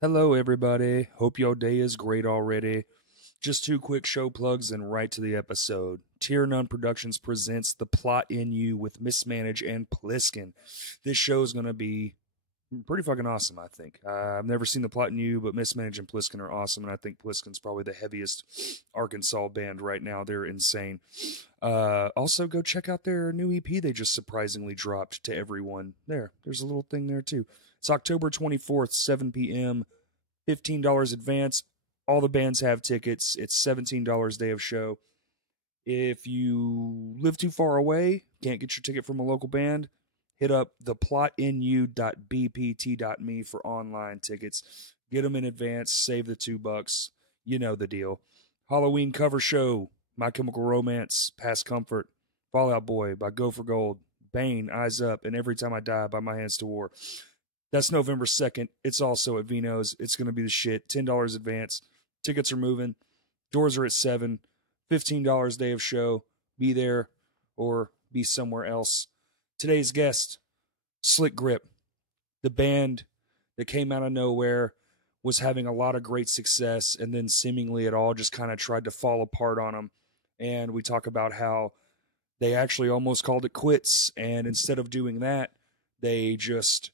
Hello, everybody. Hope your day is great already. Just two quick show plugs and right to the episode. Tier None Productions presents The Plot in You with Mismanage and Pliskin. This show is going to be pretty fucking awesome, I think. I've never seen The Plot in You, but Mismanage and Pliskin are awesome, and I think Pliskin's probably the heaviest Arkansas band right now. They're insane. Also, go check out their new EP they just surprisingly dropped to everyone. There's a little thing there, too. It's October 24th, 7 p.m., $15 advance. All the bands have tickets. It's $17 day of show. If you live too far away, can't get your ticket from a local band, hit up theplotinu.bpt.me for online tickets. Get them in advance. Save the $2. You know the deal. Halloween cover show. My Chemical Romance, Past Comfort. Fall Out Boy by Go for Gold. Bane, Eyes Up, and Every Time I Die by My Hands to War. That's November 2nd. It's also at Vino's. It's going to be the shit. $10 advance. Tickets are moving. Doors are at 7. $15 day of show. Be there or be somewhere else. Today's guest, Slick Grip. The band that came out of nowhere, was having a lot of great success, and then seemingly it all just kind of tried to fall apart on them. And we talk about how they actually almost called it quits. And instead of doing that, they just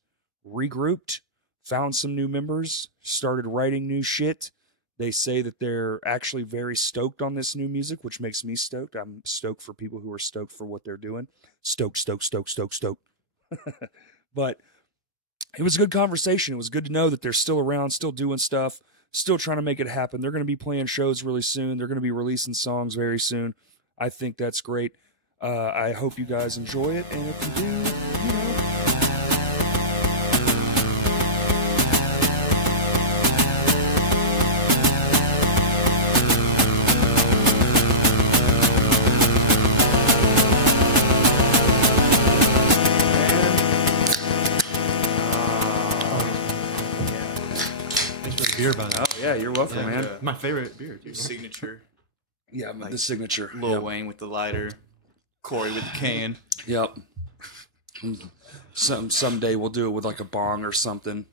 regrouped, found some new members, started writing new shit. They say that they're actually very stoked on this new music, which makes me stoked. I'm stoked for people who are stoked for what they're doing. Stoked. But it was a good conversation. It was good to know that they're still around, still doing stuff, still trying to make it happen. They're going to be playing shows really soon. They're going to be releasing songs very soon. I think that's great. I hope you guys enjoy it. And if you do, beer by that. Oh, yeah, you're welcome, man. Yeah. My favorite beer, dude. Signature. Yeah, Like the signature. Lil Yep. Wayne with the lighter. Corey with the can. Yep. Someday we'll do it with like a bong or something.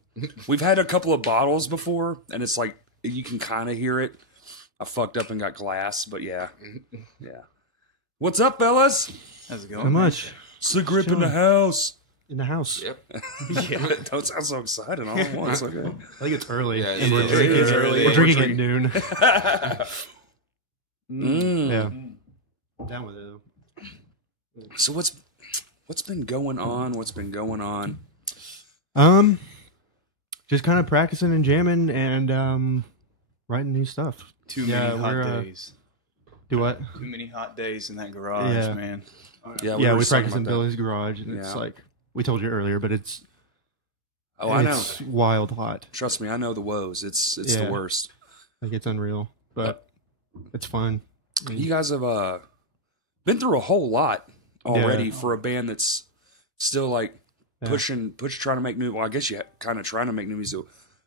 We've had a couple of bottles before, and it's like you can kind of hear it. I fucked up and got glass, but yeah. What's up, fellas? How's it going? How much? Slick Grip in the house. In the house. Yep. Yeah, don't sound so excited all at once. Okay. I think it's early. Yeah, and we're it drinking, is early. We're drinking at noon. Mm. Yeah. Down with it, though. So what's been going on? What's been going on? Just kind of practicing and jamming and writing new stuff. Too many hot days. Do what? Too many hot days in that garage, Yeah. man. Yeah, Yeah, were we just talking practice in about that. Billy's garage, and it's Yeah. like we told you earlier, but it's Oh, I know. it's wild hot. Trust me, I know the woes. It's Yeah. the worst. Like it's unreal, but it's fun. You guys have been through a whole lot already Yeah. for a band that's still like Yeah. trying to make new. Well, I guess you kind of trying to make new music.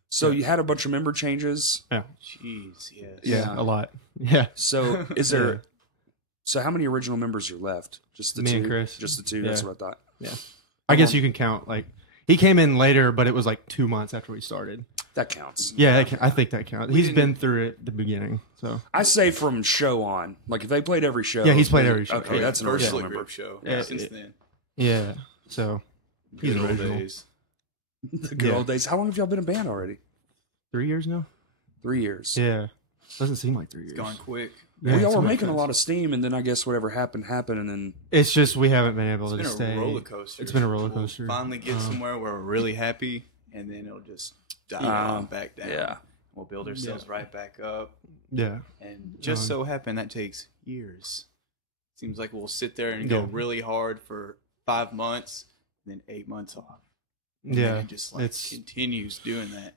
So you had a bunch of member changes. Yeah, Jeez, yes. Yeah. a lot. Yeah, So is there? Yeah. So how many original members are left? Just the Me two. and Chris. Just the two. Yeah. That's what I thought. yeah. I guess you can count. Like he came in later, but it was like 2 months after we started. That counts. Yeah, I think that counts. He's didn't- been through it at the beginning, so I say from show on. Like if they played every show. Yeah, he's played every show. Okay, that's an First original Slick member. Grip show. Yeah, Since it- then. yeah. So he's Good old original. days. The good Yeah. old days. How long have y'all been a band already? 3 years now. 3 years. Yeah, doesn't seem like 3 years. It's gone quick. Yeah, Well, y'all it's were been making a fast. lot of steam, and then I guess whatever happened, and then It's just we haven't been able It's to been stay. a roller coaster. It's been a roller coaster. We'll finally get somewhere where we're really happy, and then it'll just die back down. yeah. We'll build ourselves right back up. Yeah, And just Um, so happen that takes years. Seems like we'll sit there and go Yeah. really hard for 5 months, and then 8 months off. And yeah. then it just like It's continues doing that.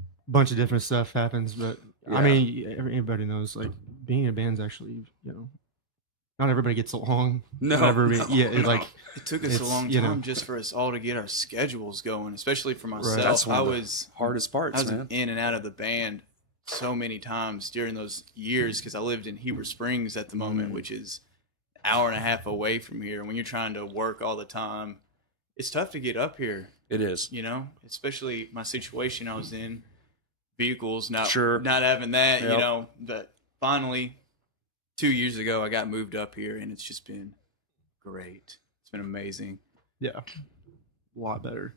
a bunch of different stuff happens, but Yeah. I mean, everybody knows like being in a band's actually, not everybody gets along. No. Not everybody, yeah, No. like It took us a It's, long you know. time just for us all to get our schedules going, especially for myself. That's one I of the was hardest parts, I was man. in and out of the band so many times during those years because I lived in Heber Springs at the moment, which is an hour and a half away from here. And when you're trying to work all the time, it's tough to get up here. It is. You know, especially my situation I was in. vehicles, not Sure. not having that, Yep. you know. But finally, 2 years ago, I got moved up here, and it's just been great. It's been amazing. Yeah, a lot better.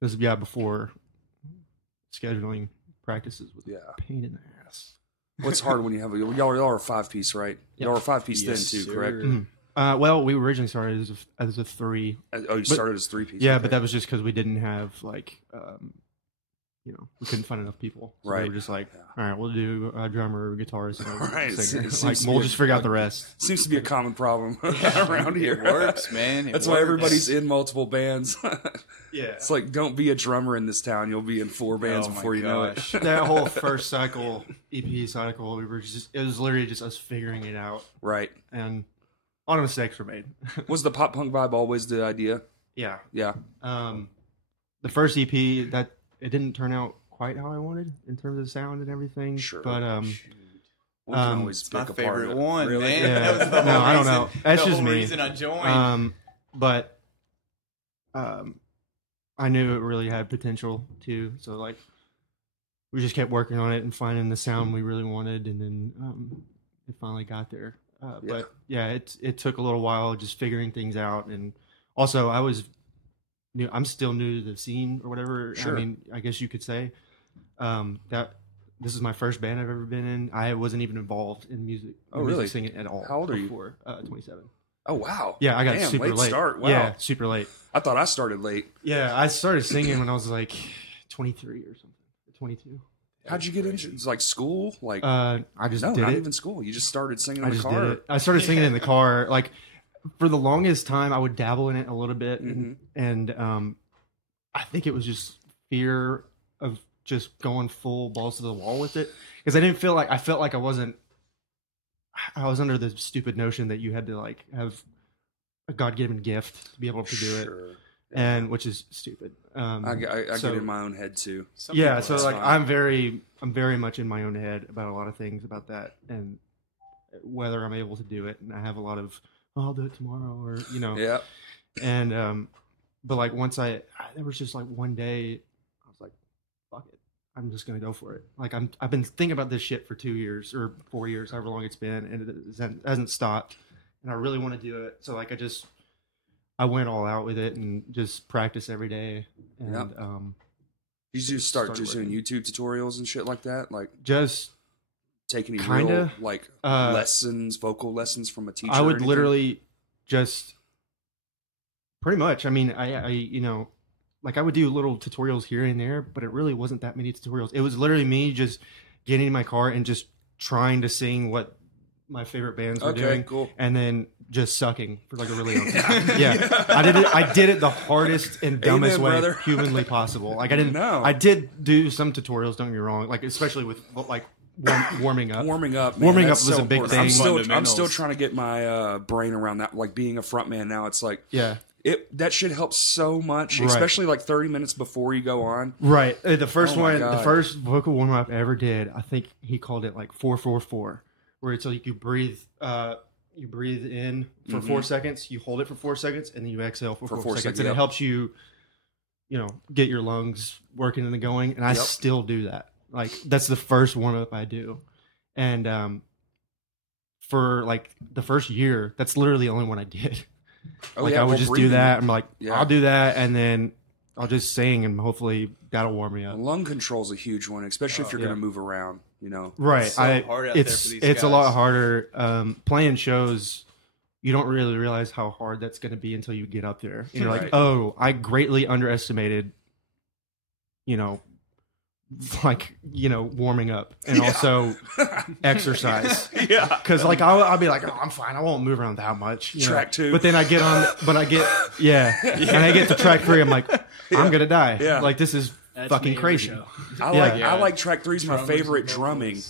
This before scheduling practices was Yeah. a pain in the ass. What's hard when you have y'all are a 5-piece, right? Yeah. Y'all are 5-piece Yes, then too, sir. correct? Mhm. Well, we originally started as a 3. Oh, you started as 3-piece. Yeah, okay. but that was just because we didn't have like, we couldn't find enough people. So Right. We were just like, Yeah. all right, we'll do a drummer, guitarist, and a Right. singer. It seems Like, to we'll be just figure out the rest. seems to be a common problem Yeah, around here. It works, man. It That's why works. everybody's in multiple bands. Yeah. It's like, don't be a drummer in this town. You'll be in 4 bands Oh my before you know it. gosh. That whole first cycle, EP cycle, it was literally just us figuring it out, Right. and a lot of mistakes were made. Was the pop punk vibe always the idea? Yeah. Yeah. The first EP, that it didn't turn out quite how I wanted in terms of sound and everything. Sure. But We can always It's my pick apart favorite it. one, Really? man. Yeah. That was the No, whole I don't reason- know. That's the just whole me. reason I joined. But I knew it really had potential too. So like, we just kept working on it and finding the sound we really wanted, and then it finally got there. But yeah, it took a little while just figuring things out, and also I was new. I'm still new to the scene or whatever. Sure. I mean, I guess you could say that this is my first band I've ever been in. I wasn't even involved in music. Oh, music really? Singing at all. How old are you? Before 27. Oh, wow. Yeah, I got Damn, super late late. start. Wow. Yeah, super late. I thought I started late. Yeah, I started singing when I was like 23 or something, 22. How'd you get into it? It's like school? Like, I just no, did not it. even school. You just started singing I in the just car. did it. I started singing in the car. Like, for the longest time, I would dabble in it a little bit, and I think it was just fear of just going full balls to the wall with it, because I felt like I wasn't. I was under the stupid notion that you had to like have a God-given gift to be able to do it, Sure. and which is stupid. I so- get in my own head too. Some Yeah, people, so that's like fine. I'm very much in my own head about a lot of things about that, and whether I'm able to do it, and I have a lot of I'll do it tomorrow, or Yeah. and but like once there was just like one day I was like, fuck it, I'm just gonna go for it. Like I've been thinking about this shit for 2 years or 4 years, however long it's been, and it hasn't stopped, and I really want to do it. So like I went all out with it and just practice every day, and Yep. You just start Started just doing YouTube tutorials and shit like that? Like just taking any Kinda. real, like, Uh, vocal lessons from a teacher? I or would anything? literally just pretty much. I mean, I like I would do little tutorials here and there, but it really wasn't that many tutorials. It was literally me just getting in my car and just trying to sing what my favorite bands were Okay, doing, cool. and then just sucking for like a really long time. Yeah, I did it the hardest and dumbest Amen, way brother. humanly possible. Like I didn't. No. I did do some tutorials. Don't get me wrong. Like especially with like warming up. Warming up, man, Warming that's up was so a big important. thing. I'm still Fundamentals. trying to get my brain around that. Like being a front man now, it's like Yeah. that shit helps so much, Right. especially like 30 minutes before you go on. Right. The first Oh my one, the God. first vocal warm up I ever did, I think he called it like 4-4-4, where it's like you breathe in for 4 seconds, you hold it for 4 seconds, and then you exhale for 4 4 seconds, seconds, and yep. it helps you, get your lungs working and going. And I Yep. still do that. Like that's the first warm up I do, and for like the first year, that's literally the only one I did. Oh, Like yeah, I would well, just breathing. do that. I'm like, Yeah. I'll do that, and then I'll just sing, and hopefully that'll warm me up. Lung control's a huge one, especially if you're yeah. going to move around. You know, Right. so hard out there for these it's a lot guys. harder. Playing shows, you don't really realize how hard that's going to be until you get up there. And you're Right. like, oh, I greatly underestimated, warming up and also exercise. yeah. Because like I'll be like, oh, I'm fine. I won't move around that much. Track 2. But then I get on, and I get to track 3. I'm like, I'm gonna die. Yeah. Like this is That's fucking me every crazy. show. I like track 3 is my Drummers and favorite vocals. drumming.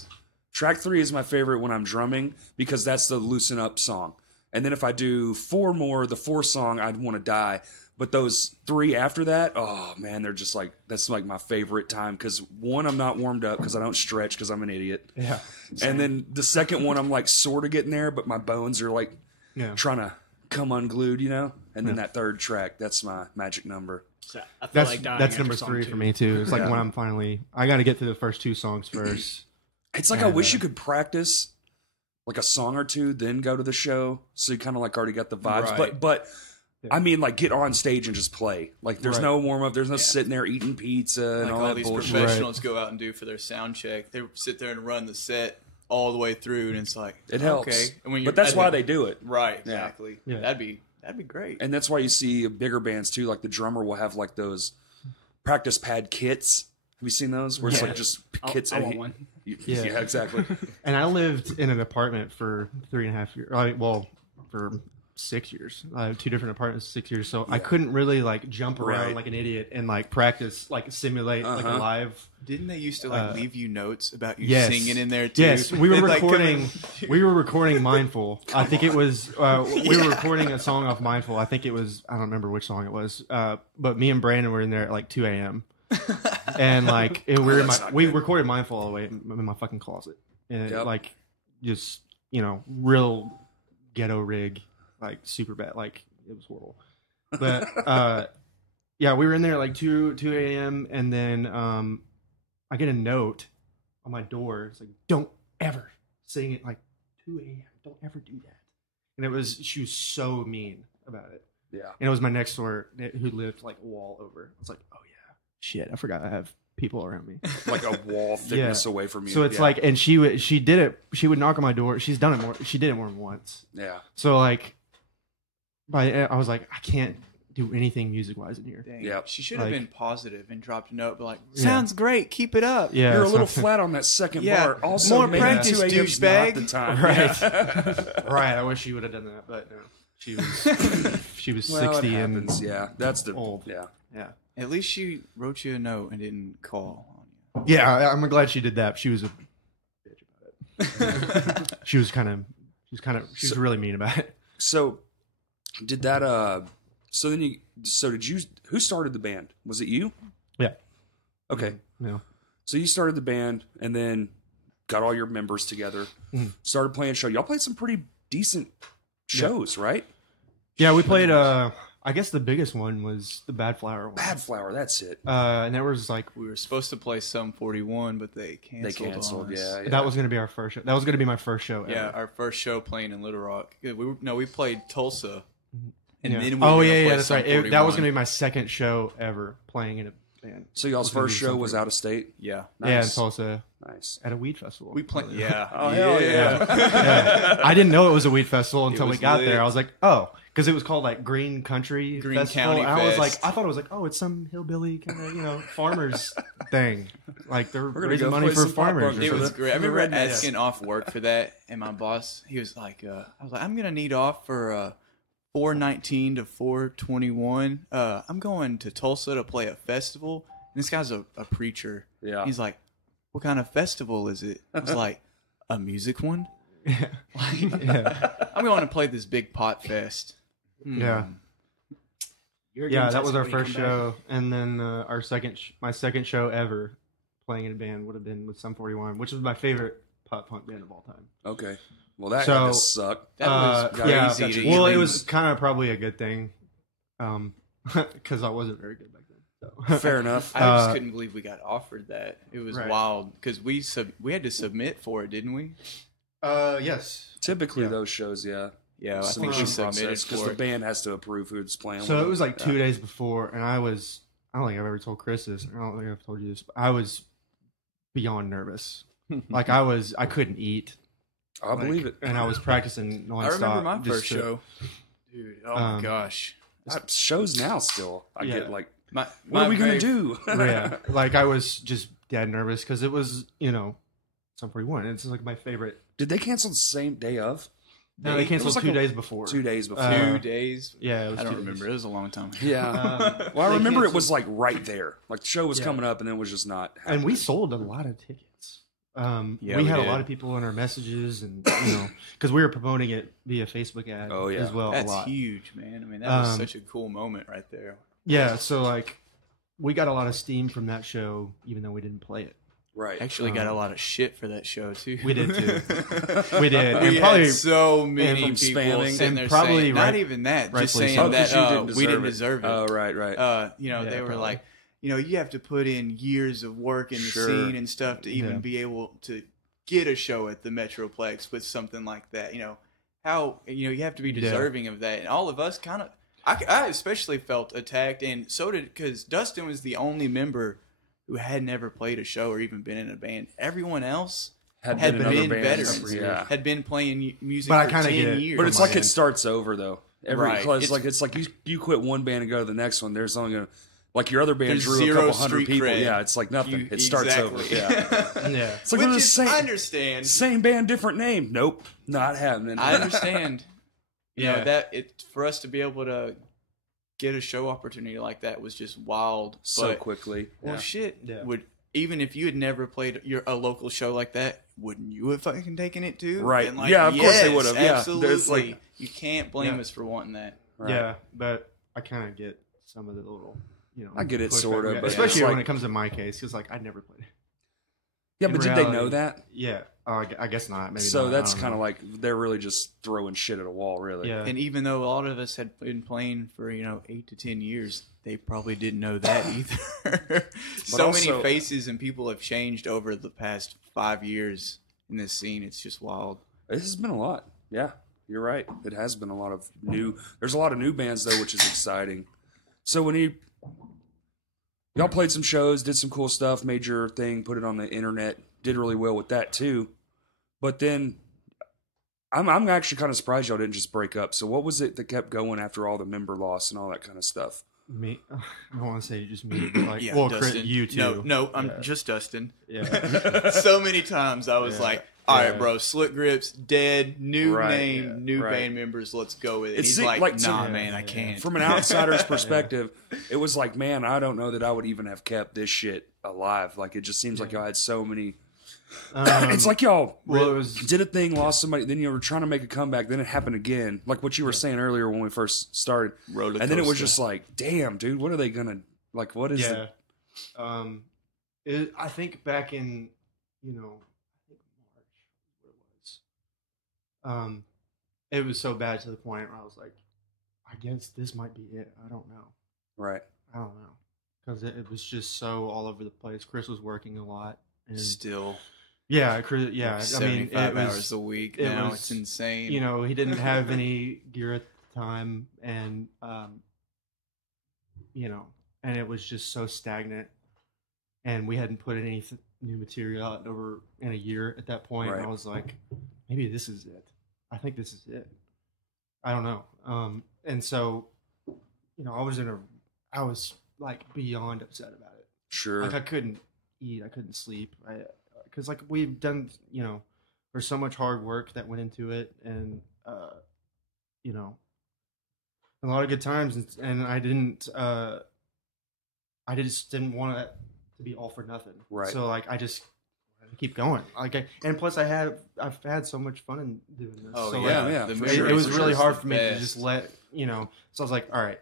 Track 3 is my favorite when I'm drumming because that's the loosen up song. And then if I do 4 more, the 4th song, I'd want to die. But those 3 after that, oh man, they're just like, that's like my favorite time. Because 1, I'm not warmed up because I don't stretch because I'm an idiot. Yeah. And then the second one, I'm like sort of getting there, but my bones are like Yeah. trying to come unglued, And then that 3rd track, that's my magic number. So I feel That's like dying that's after number song 3 two. for me too. It's like Yeah. when I'm finally, I got to get through the first 2 songs first. It's like I wish you could practice like a song or two, then go to the show, so you kind of like already got the vibes. Right. But I mean, like get on stage and just play. Like there's Right. no warm up. There's no sitting there eating pizza and Like all all that these bullshit. professionals go out and do for their sound check. They sit there and run the set all the way through, and it's like It helps. Okay, and when But that's at why the- they do it. right Yeah. exactly. Yeah. That'd be great. And that's why you see bigger bands too. Like the drummer will have like those practice pad kits. Have you seen those? Where it's Yeah. like just kits. I want one. Yeah, Yeah. exactly. And I lived in an apartment for 3.5 years. Well, for 6 years. I have 2 different apartments, 6 years. So I couldn't really like jump around Right. like an idiot and like practice, like simulate like a live. Didn't they used to like leave you notes about you Yes. singing in there too? Yes, we were They'd, like, come recording. in- We were recording Mindful. I think it was. We were recording a song off Mindful. I think it was. I don't remember which song it was. But me and Brandon were in there at like 2 a.m. and like we were in that's my. not We good. recorded Mindful all the way in my fucking closet, and Yep. like just real ghetto rig, like super bad. Like it was horrible. But yeah, we were in there at like 2 a.m. and then I get a note on my door. It's like, don't ever sing it like 2 a.m. Don't ever do that. And she was so mean about it. Yeah. And it was my next door who lived like a wall over. It's like, oh yeah, shit, I forgot I have people around me. Like a wall thickness away from you. So it's Yeah. like, and she did it. She would knock on my door. She's done it more. She did it more than once. Yeah. So like, I was like, I can't do anything music wise in here. Dang, Yep. she should have Like- been positive and dropped a note, but like, Yeah. sounds great, keep it up. Yeah, You're a little so- flat on that second Yeah. bar. Also, More maybe practice, 2 a.m. 's not douchebag. the time. Right. Yeah. Right. I wish she would have done that, but no. She was she was Well, 60 it and happens. Yeah. That's the old. Yeah. yeah. At least she wrote you a note and didn't call on you. Yeah, I'm glad she did that. She was a bitch about it. she was really mean about it. So, did that? So then you. So did you? Who started the band? Was it you? Yeah. Okay. No. So you started the band and then got all your members together. Mhm. Started playing a show. Y'all played some pretty decent shows, right? Yeah, we played I guess the biggest one was the Bad Flower one. Bad Flower. That's it. And there was like We were supposed to play Sum 41, but they canceled. They canceled. on us. Yeah, yeah. that was going to be our first show. That was going to be my first show ever. Yeah, our first show playing in Little Rock. We played Tulsa, and Yeah. then we oh were yeah, gonna yeah, play that's Sum right. That was 41. going to be my second show ever playing in a band. So y'all's was gonna first be show something. was out of state. Yeah, Yeah, in Nice. Tulsa Nice. at a weed festival. we played. Yeah, Oh, hell yeah. Yeah. I didn't know it was a weed festival until we was got lit. there. I was like, oh, because it was called like Green Country Green Festival. County and I was like, Fest. I thought it was like, oh, it's some hillbilly kind of farmers thing. Like they're gonna raising go money play for some pop farmers. punk. or It was something. great. I For the remember rednecks. asking off work for that, and my boss, he was like, I was like, I'm gonna need off for 4/19 to 4/21. I'm going to Tulsa to play a festival. And this guy's a preacher. Yeah. He's like, what kind of festival is it? I was like, a music one. Yeah. I'm going to play this big pot fest. Yeah. You're Yeah, getting that was tested our when you first come back. show, and then my second show ever playing in a band would have been with Sum 41, which was my favorite pop punk band of all time. Okay. Well, that So- had to suck. That was yeah. crazy. to Well, it even- was kind of probably a good thing, because I wasn't very good back then. So. Fair enough. I just uh, couldn't believe we got offered that. It was Right. wild because we had to submit for it, didn't we? Yes. Typically, Yeah. those shows, yeah. Yeah, I think we submitted because for the it. band has to approve who's playing. So with it was them. like 2 days before, and I don't think I've ever told Chris this. I don't think I've told you this, but I was beyond nervous. Like I couldn't eat. I believe it. And I was practicing nonstop. I remember my just first to- show. Dude, oh my Um, gosh. Shows now still. I Yeah. get like, My, what are we gonna very- do? Yeah, like I was just dead nervous because it was, Sum 41. It's like my favorite. Did they cancel the same day of? No, they It canceled was like 2 a- days before. 2 days before. 2 days. Yeah, it was I don't 2 days. remember. It was a long time. Yeah. Well, I they remember it canceled- was like right there. Like the show was Yeah. coming up, and then it was just not. And we happening. sold a lot of tickets. Yeah, we we had did. a lot of people in our messages, and because we were promoting it via Facebook ad Oh, yeah. as well. That's a lot. huge, man. I mean, that was Um, such a cool moment right there. Yeah, so like we got a lot of steam from that show, even though we didn't play it. Right. Actually, got a lot of shit for that show too. We did too. We did, We and had probably so many from people spamming. sitting And there probably saying, not right- even that, just rightfully saying so. that 'cause you didn't we didn't deserve deserve it. Oh, right. They Yeah, were probably. like, you have to put in years of work in the Sure. scene and stuff to even Yeah. be able to get a show at the Metroplex with something like that. How you have to be Yeah. deserving of that, and all of us kind of. I especially felt attacked, and so did because Dustin was the only member who had never played a show or even been in a band. Everyone else had in other been bands. veterans, Yeah. had been playing music But I for kinda 10 get it. years. But it's my like it end. starts over though. Right. It's like you quit one band and go to the next one. There's only gonna like your other band There's drew a zero couple hundred street people. cred. Yeah, it's like nothing. It starts over. Exactly. Yeah. yeah. It's like Which we're the is, same. I understand. Same band, different name. Nope, not happening. I understand. Yeah. That it for us to be able to get a show opportunity like that was just wild. so but, quickly. Well, Yeah. shit. Yeah. Would even if you had never played a local show like that, wouldn't you have fucking taken it too? Right. And Yeah, of course they yes, would have. Yeah. Absolutely. There's like- you can't blame Yeah. us for wanting that. Right. Yeah, but I kind of get some of the little, I get it pushback sorta, we get, but especially it's when like- it comes to my case, because like I never played it. Yeah, in but did they know reality- that? Yeah, I guess not. Maybe So not. that's I don't kind of know. like they're really just throwing shit at a wall, really. Yeah. And even though a lot of us had been playing for 8 to 10 years, they probably didn't know that either. So also- many faces and people have changed over the past 5 years in this scene. It's just wild. This has been a lot. Yeah, you're right. It has been a lot of new. There's a lot of new bands though, which is exciting. So when y'all played some shows, did some cool stuff, made your thing, put it on the internet, did really well with that too. But then I'm actually kind of surprised y'all didn't just break up. So what was it that kept going after all the member loss and all that kind of stuff? Me. I don't want to say just me, but like, Yeah, well, Dustin. Chris, you too. No, I'm Yeah. just Dustin. Yeah. So many times I was Yeah. like, all right, Yeah. bro, Slick Grips, dead, new Right, name, yeah, new right. band members, let's go with it. It And he's seemed like, like to- nah, Yeah, man, I yeah. can't. From an outsider's perspective, it was like, man, I don't know that I would even have kept this shit alive. Like, it just seems like y'all had so many. It's like y'all well, it was- did a thing, lost somebody, then you were trying to make a comeback, then it happened again. Like what you were saying earlier when we first started. Roller And then it was coaster. just like, damn, dude, what are they gonna like? What is yeah. I think back in, I think March, what it was. It was so bad to the point where I was like, I guess this might be it. I don't know. right? I don't know. Because it was just so all over the place. Chris was working a lot. And still yeah, Chris, yeah. I mean, 75 it hours was, a week it now. was, It's insane. he didn't have any gear at the time. And, and it was just so stagnant. And we hadn't put any new material out in a year at that point. Right. And I was like, maybe this is it. I think this is it. I don't know. And so, I was like beyond upset about it. Sure. Like I couldn't eat, I couldn't sleep. Because like we've done, there's so much hard work that went into it, and a lot of good times, and I just didn't want it to be all for nothing. Right. So like I just keep going. And plus I've had so much fun in doing this. Oh, so yeah, like, yeah, The for it, sure, it was for really sure. hard It's for the me to best. just let. So I was like, all right,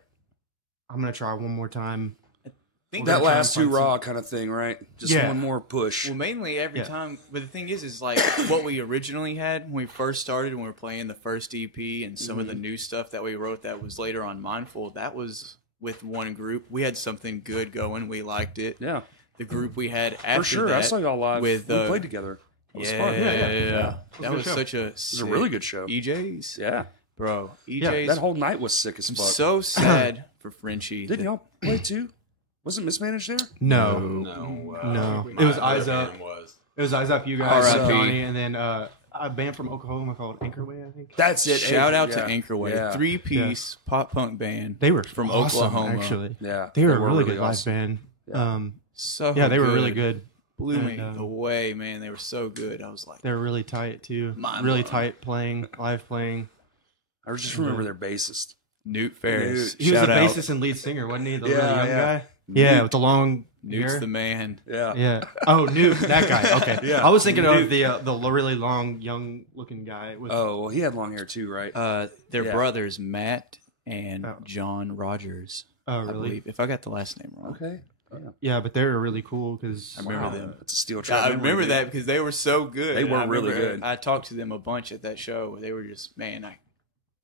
I'm gonna try one more time. I think that We're gonna try last and two find raw kind of thing, right? Just Yeah. one more push. Well, mainly every Yeah. time. But the thing is like what we originally had when we first started, when we were playing the first EP, and some of the new stuff that we wrote that was later on Mindful. That was with one group. We had something good going. We liked it. Yeah, The group we had after for sure. that, I saw y'all live. with we played together. It was yeah, fun. yeah. a That good was show. such a. It was a really good show. EJ's, Yeah, bro. Yeah, EJ's. that whole night was sick as I'm fuck. so sad for Frenchie. Didn't that- y'all play too? Wasn't mismanaged there? No, No. No. My It was other Eyes band Up. Was. it was Eyes Up, you guys, R.I.P. Johnny, and then a band from Oklahoma called Anchorway, I think. That's it. Shout out Yeah. to Anchorway, Yeah. 3-piece pop punk band. They were From awesome, Oklahoma. actually. Yeah, They were a really good live awesome. band. Yeah. So Yeah, they were really good. good. Blew me And, away, man. They were so good. I was like, They were really tight too. Mind Really blowing. tight playing, live playing. I just remember their bassist. Newt Ferris. He was Shout the out. bassist and lead singer, wasn't he? The Yeah, really young yeah. guy. Yeah, with the long Newt's hair. the man. Yeah, Yeah. Oh, Newt, that guy. Okay. Yeah. I was thinking Newt. of the really long, young looking guy. With, Oh, well, he had long hair too, right? Their Yeah. brothers, Matt and Oh. John Rogers. oh, I really? believe. If I got the last name wrong. Okay. Yeah, but they were really cool because I remember them. It's a steel Yeah, trap. I memory, remember dude. that because they were so good. They And were I really remember good. I talked to them a bunch at that show. They were just, man,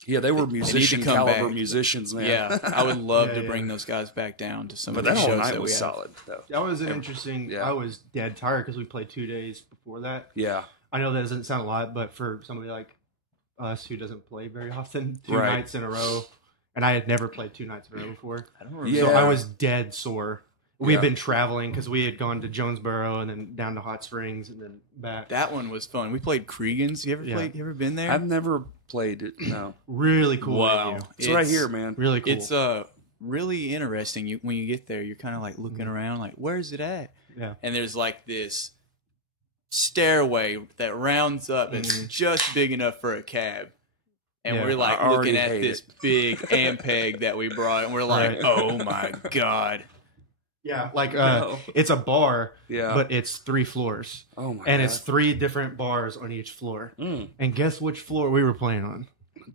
Yeah, they were need to musician come caliber back. musicians, man. yeah, I would love Yeah, to yeah. bring those guys back down to some But of that the whole shows night that was we have. solid, though. that was an interesting. Yeah. I was dead tired because we played 2 days before that. Yeah, I know that doesn't sound a lot, but for somebody like us who doesn't play very often, 2 Right. nights in a row, and I had never played 2 nights in a row before, I don't remember. Yeah. so I was dead sore. We Yeah. had been traveling because we had gone to Jonesboro and then down to Hot Springs and then back. That one was fun. We played Cregan's. You ever been there? I've never played it. No, Really cool. Wow. venue. it's right here, man. Really cool. It's really interesting. When you get there, you're kind of like looking around, like, where's it at? yeah. And there's like this stairway that rounds up. It's just big enough for a cab. And Yeah. we're like I already looking at hate this it. big Ampeg that we brought, and we're like, Right. oh my God. Yeah, like No. it's a bar, Yeah. but it's 3 floors, Oh my and god. it's 3 different bars on each floor. Mm. And guess which floor we were playing on?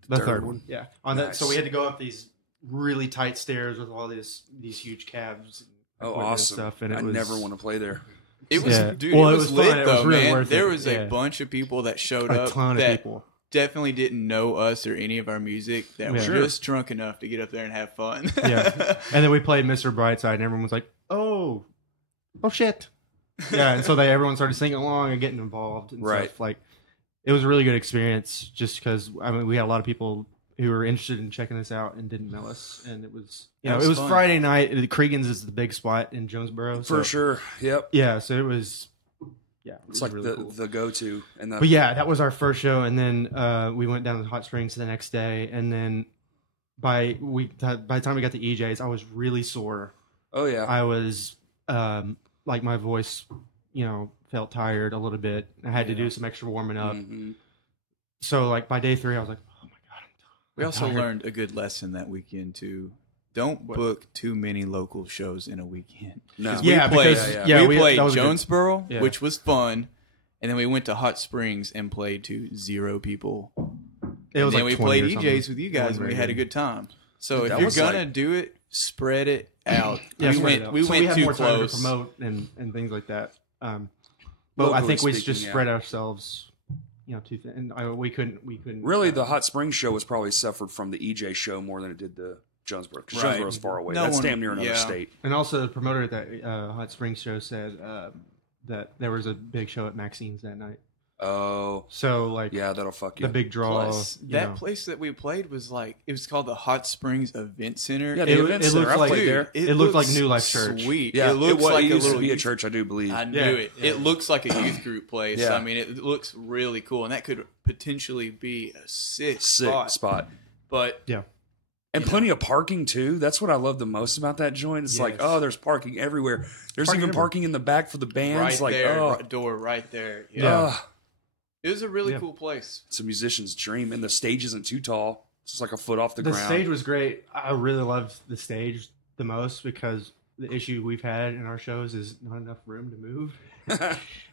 The third third one. one. Yeah, on that. So Nice. we had to go up these really tight stairs with all these huge cabs. And Oh, equipment and awesome! Stuff, and it I was, never want to play there. It was, Yeah. dude, Well, it it was was fun. lit It was though, really man. worth There it. was Yeah. a bunch of people that showed a up ton of that people. definitely didn't know us or any of our music that were Yeah. Sure. just drunk enough to get up there and have fun. Yeah, and then we played Mr. Brightside, and everyone was like, "Oh shit!" Yeah, and so everyone started singing along and getting involved and Right. stuff. Like, it was a really good experience, just because we had a lot of people who were interested in checking this out and didn't know us, and it was That was it was fun. Friday night. The Cregan's is the big spot in Jonesboro, For so, sure. Yep. Yeah, so it was. Yeah, it It's was like really the cool. the go to and the But yeah, that was our first show, and then we went down to Hot Springs the next day, and then by the time we got to EJ's, I was really sore. oh yeah. I was like my voice, felt tired a little bit. I had to Yeah. do some extra warming up. Mhm. So like by day 3, I was like, oh my god, We I'm also tired. learned a good lesson that weekend too. Don't book too many local shows in a weekend. No. Yeah, we played, because we played that was good. Jonesboro, Yeah. which was fun, and then we went to Hot Springs and played to 0 people. It was and then like we 20 played or EJ's something. with you It guys, wasn't and we very had a good. good time. So if That you're was gonna like- do it, spread it out. Yeah, we spread went it out. we So went had too more time close. to promote and things like that. But I Locally think we speaking, just yeah. spread ourselves, too thin. And we couldn't. Really, the Hot Springs show was probably suffered from the EJ show more than it did the Jonesboro. Because Right. Jonesboro's far away. No That's one- damn near another yeah. state. And also, the promoter at that Hot Springs show said that there was a big show at Maxine's that night. Oh, So like yeah, that'll fuck you. the big draw. Plus, that place that we played was like it was called the Hot Springs Event Center. Yeah, the event center. looked I like- played there. It looked like looks New Life Church. Sweet. Yeah, it looks was, like it a used little to be a youth- church, I do believe. I knew Yeah, it. yeah. It looks like a youth group place. Yeah. I mean, it looks really cool, and that could potentially be a sick Sick spot. But Yeah. And plenty of parking too. That's what I love the most about that joint. It's like, Yes. oh, there's parking everywhere. There's Parking even everywhere. parking in the back for the bands. right like, there, oh, door right there. Yeah. Yeah. It was a really Yeah. cool place. it's a musician's dream. And the stage isn't too tall. It's just like a foot off the The ground. stage was great. I really loved the stage the most because the issue we've had in our shows is not enough room to move.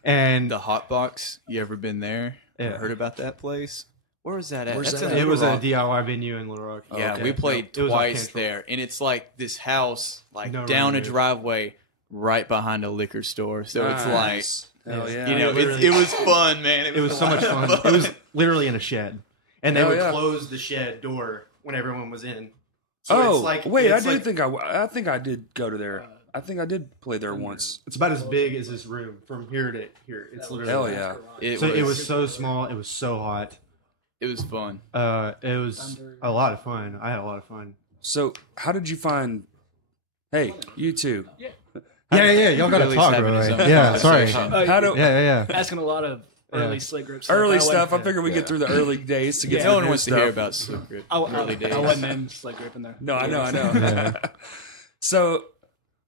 And The Hot Box. You ever been there? Yeah. Heard about that place? Where was that at? Where's That's that in at? it was Little a Rock. DIY venue in Little Rock. Yeah, Okay. we played It was off twice Cantrell. there, and it's like this house, like No room down to a move. driveway, right behind a liquor store. So it's like, Nice. Hell Yeah. yeah. you know, It literally- it was fun, man. It was a so lot much of fun. It was literally in a shed, and they Hell would yeah. close the shed door when everyone was in. So oh, it's like, wait, it's I like- think I think I did go to there. I think I did play there once. It's about as big as this room from here to here. It's literally Hell that. yeah. So it was so small. It was so hot. It was fun. It was a lot of fun. I had a lot of fun. So how did you find? Hey, you too. Yeah. Y'all got to Billy's talk, having bro. his own Yeah, sorry. conversation. How do Yeah. Asking a lot of early Yeah. Slick Grip early I stuff? I wasn't- figured we get through the early days to get. Yeah. to No the one new wants to stuff. hear about Slick Grip early days. I wasn't in Slick Grip in there. No, I know. So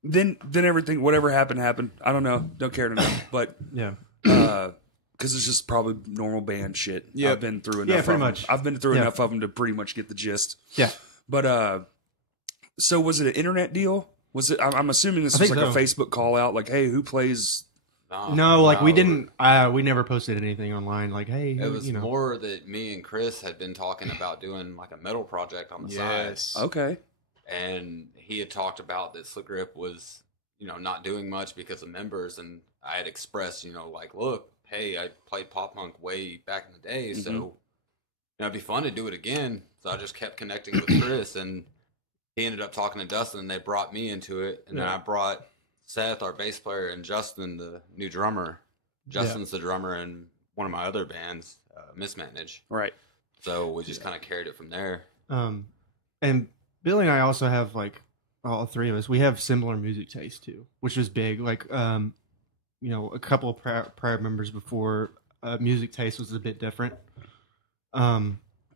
then everything, whatever happened. I don't know. Don't care to know. But Yeah. because it's just probably normal band shit. Yep. I've been through enough. Yeah, pretty of 'em. much. I've been through Yeah. enough of them to pretty much get the gist. Yeah. But so was it an internet deal? Was it? I'm assuming this I was think like a so. Facebook call out, like, hey, who plays? No, like we didn't. We never posted anything online. Like, hey, It was you know. more that me and Chris had been talking about doing like a metal project on the Yes. side, Okay. and he had talked about that Slick Grip was not doing much because of members, and I had expressed, like, look, hey, I played pop punk way back in the day, so it'd be fun to do it again. So I just kept connecting with Chris, and he ended up talking to Dustin, and they brought me into it, and then I brought Seth, our bass player, and Justin, the new drummer. Justin's the drummer in one of my other bands, Mismanage. Right. So we just kind of carried it from there. And Billy and I also have, like, all three of us, we have similar music taste too, which was big. Like, a couple of prior members before, music taste was a bit different.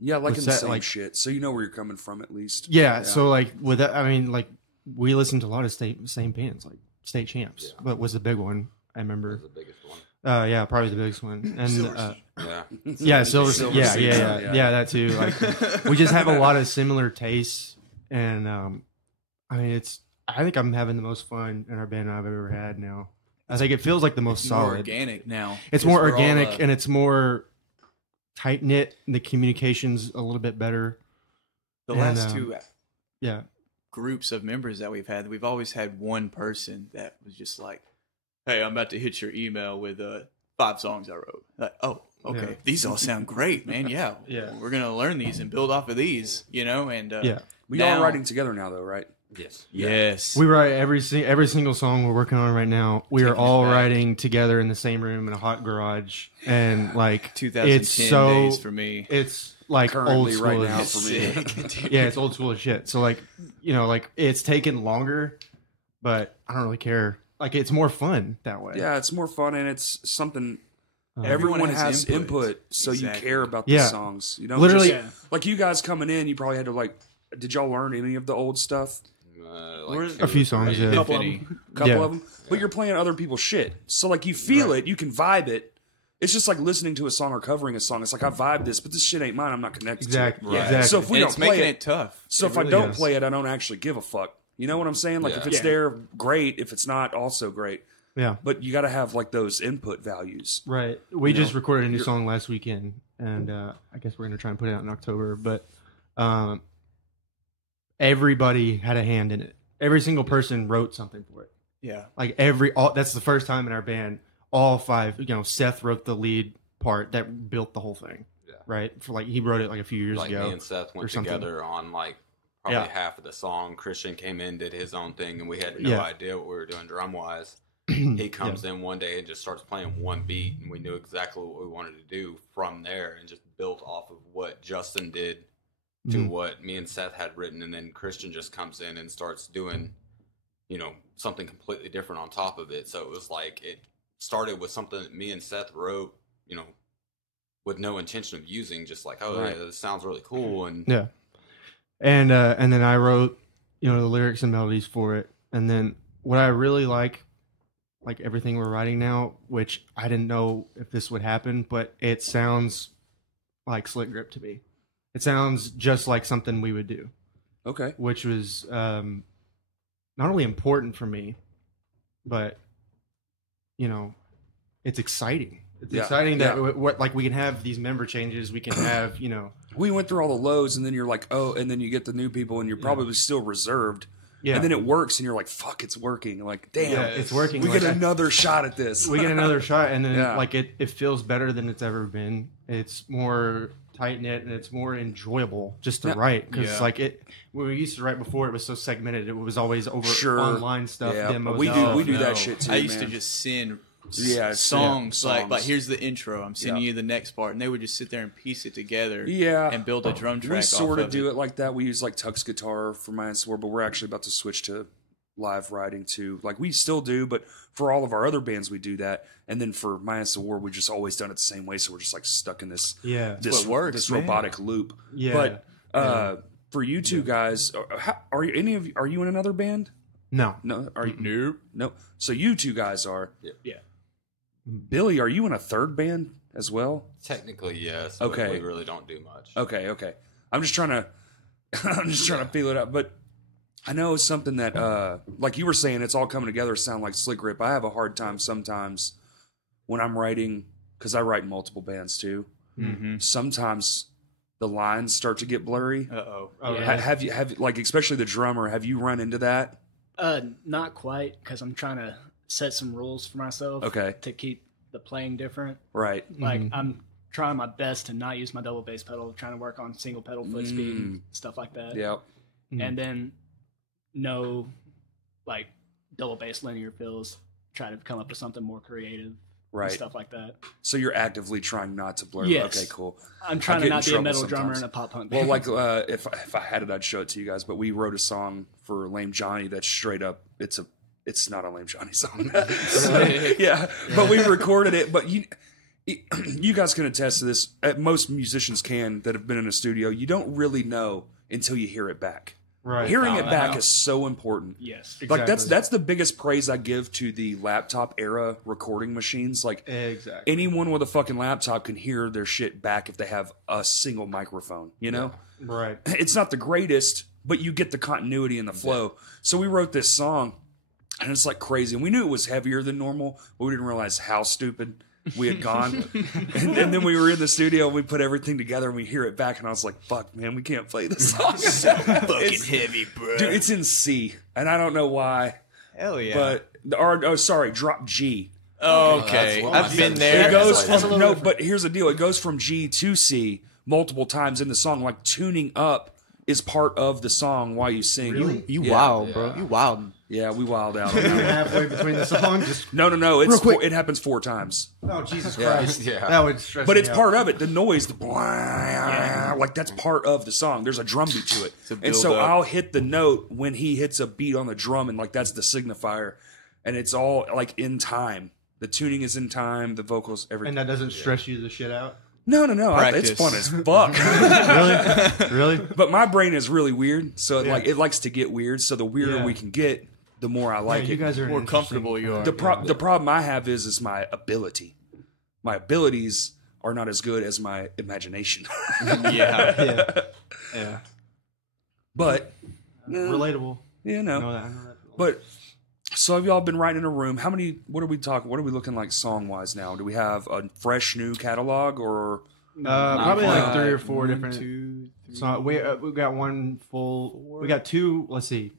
Yeah, like in the that, same like- shit. So you know where you're coming from at least. Yeah, so like with that, I mean, like we listened to a lot of same bands, like State Champs, but was the big one. I remember. That was the biggest one. Yeah, probably the biggest one, and Yeah. yeah, Silver Silver yeah, Sea, yeah, that too. Like we just have a lot of similar tastes, and I mean, I think I'm having the most fun in our band I've ever had now. I think it feels like the most More solid. organic now. It's 'Cause more we're all, organic and it's more tight knit. The communication's a little bit better. the and, last two Yeah, groups of members that we've had, we've always had one person that was just like, "Hey, I'm about to hit your email with 5 songs I wrote." Like, oh, okay, Yeah. these all sound great, man. Yeah, Yeah. we're gonna learn these and build off of these, And yeah. We now- are writing together now, though, right? Yes. yes, We write every single song we're working on right now. We are Taking it all back. writing together in the same room in a hot garage, and like 2010 it's so days for me. it's like old Currently, school right as- now, It's for me. sick, dude. Yeah, it's old school as shit. So like like it's taken longer, but I don't really care. Like it's more fun that way. Yeah, it's more fun and it's something Everyone everyone has has input. input, so Exactly. you care about the Yeah. songs. You know, Literally- just- like you guys coming in, you probably had to did y'all learn any of the old stuff? We're- A few songs, yeah. Couple of Epiphany. them. Couple Yeah. of them, but you're playing other people's shit, so like you feel it, you can vibe it. It's just like listening to a song or covering a song. It's like I vibe this, but this shit ain't mine. I'm not connected Exactly. to it. Exactly. So if we And don't it's play making it, it tough. so It if really I don't is. play it, I don't actually give a fuck. You know what I'm saying? Like Yeah. if it's Yeah. there, great. If it's not, also great. Yeah. But you got to have like those input values. Right. We You just know, recorded a new you're- song last weekend, and I guess we're gonna try and put it out in October. But everybody had a hand in it. Every single person wrote something for it. Yeah. Like that's the first time in our band, all 5. Seth wrote the lead part that built the whole thing. Yeah. Right. For like he wrote it like a few years Like ago. me and Seth or went something. together on like probably Yeah. half of the song. Christian came in, did his own thing, and we had no Yeah. idea what we were doing drum wise. He comes in one day and just starts playing one beat, and we knew exactly what we wanted to do from there, and just built off of what Justin did to Mhm. what me and Seth had written, and then Christian just comes in and starts doing, something completely different on top of it. So it was like it started with something that me and Seth wrote, with no intention of using, just like, oh, Right. yeah, this sounds really cool, and Yeah. And then I wrote, the lyrics and melodies for it. And then what I really like everything we're writing now, which I didn't know if this would happen, but it sounds like Slick Grip to me. It sounds just like something we would do, Okay. which was not only important for me, but it's exciting. It's Yeah, exciting that yeah. we can have these member changes. We can have We went through all the lows, and then you're like, oh, and then you get the new people, and you're probably still reserved. yeah. And then it works, and you're like, fuck, it's working. Like, damn, Yeah, it's working. we Like, get another shot at this. we get another shot, and then Yeah. it feels better than it's ever been. It's more tight knit and it's more enjoyable just to Yeah. write because Yeah. when we used to write before, it was so segmented. It was always over Sure. online stuff, Yeah, demos. we and do stuff. that shit too, I used man. to just send Yeah, songs, yeah, like songs. here's the intro. I'm sending Yeah. you the next part, and they would just sit there and piece it together. Yeah. and build a drum track. We sort off of do it like that. We use like Tux guitar for my Swore, but we're actually about to switch to live writing too. Like we still do, but for all of our other bands, we do that. And then for My War, we just always done it the same way. So we're just like stuck in this Yeah, this what works, this man. robotic loop. Yeah. But for you two guys, are you any of you? Are you in another band? no, No, are you? Nope. No. So you two guys are. Yeah. Billy, are you in a third band as well? technically yes. Okay. But we really don't do much. Okay. I'm just trying to feel it out. But I know it's something that like you were saying, it's all coming together, sound like Slick Grip. I have a hard time sometimes when I'm writing, because I write in multiple bands too. Mm-hmm. Sometimes the lines start to get blurry. Uh-oh. Oh, Yeah. yeah. Have you like especially the drummer? Have you run into that? Not quite, because I'm trying to set some rules for myself. Okay. To keep the playing different. Right. Like I'm trying my best to not use my double bass pedal, trying to work on single pedal foot speed, stuff like that. Yeah. And then no like double bass linear fills. Try to come up with something more creative. Right. And stuff like that. So you're actively trying not to blur. Yes. Okay, cool. I'm trying I to get in not be a trouble metal drummer sometimes. in a pop punk Well, band. like if I had it, I'd show it to you guys. But we wrote a song for Lame Johnny that's straight up. It's not a Lame Johnny song. yeah, but we recorded it. But you guys can attest to this. Most musicians can that have been in a studio. You don't really know until you hear it back. Right. Hearing Oh, it back wow. is so important. Yes. Like Exactly. that's the biggest praise I give to the laptop era recording machines. Like Exactly. anyone with a fucking laptop can hear their shit back if they have a single microphone, you know? Right. It's not the greatest, but you get the continuity and the flow. So we wrote this song and it's like crazy. And we knew it was heavier than normal, but we didn't realize how stupid we had gone. and then we were in the studio and we put everything together and we hear it back and I was like, fuck man, we can't play this song. Fucking heavy, bro. Dude, it's in C and I don't know why, Hell yeah. but drop G. Oh, okay. That's what I've I been said. there. It goes That's a from little but here's the deal. It goes from G to C multiple times in the song. Like tuning up is part of the song while you sing. Really? You Yeah. wild, bro. You wild. Yeah, we wild out. On that one. Halfway between the song, just No. Real quick. It happens 4 times. oh Jesus Yeah. Christ, Yeah. that would stress. But me it's out. part of it. The noise, the like that's part of the song. There's a drum beat to it, a and so build-up. I'll hit the note when he hits a beat on the drum, and like that's the signifier, and it's all like in time. The tuning is in time. The vocals, everything. And that doesn't stress you the shit out. No. It's Practice. fun as fuck. Really? Really? But my brain is really weird, so Yeah. it likes to get weird. So the weirder Yeah. we can get, the more I like Yeah, you it. guys are More interesting- comfortable you are. the problem I have is my ability. My abilities are not as good as my imagination. yeah. Yeah. Yeah. But Relatable. you I know, know that. I know that. but so have y'all been writing in a room? How many? What are we talking? What are we looking like song wise now? Do we have a fresh new catalog or? Probably like Five, 3 or 4 1, different. 2, 3. So we got one full. We got 2. Let's see,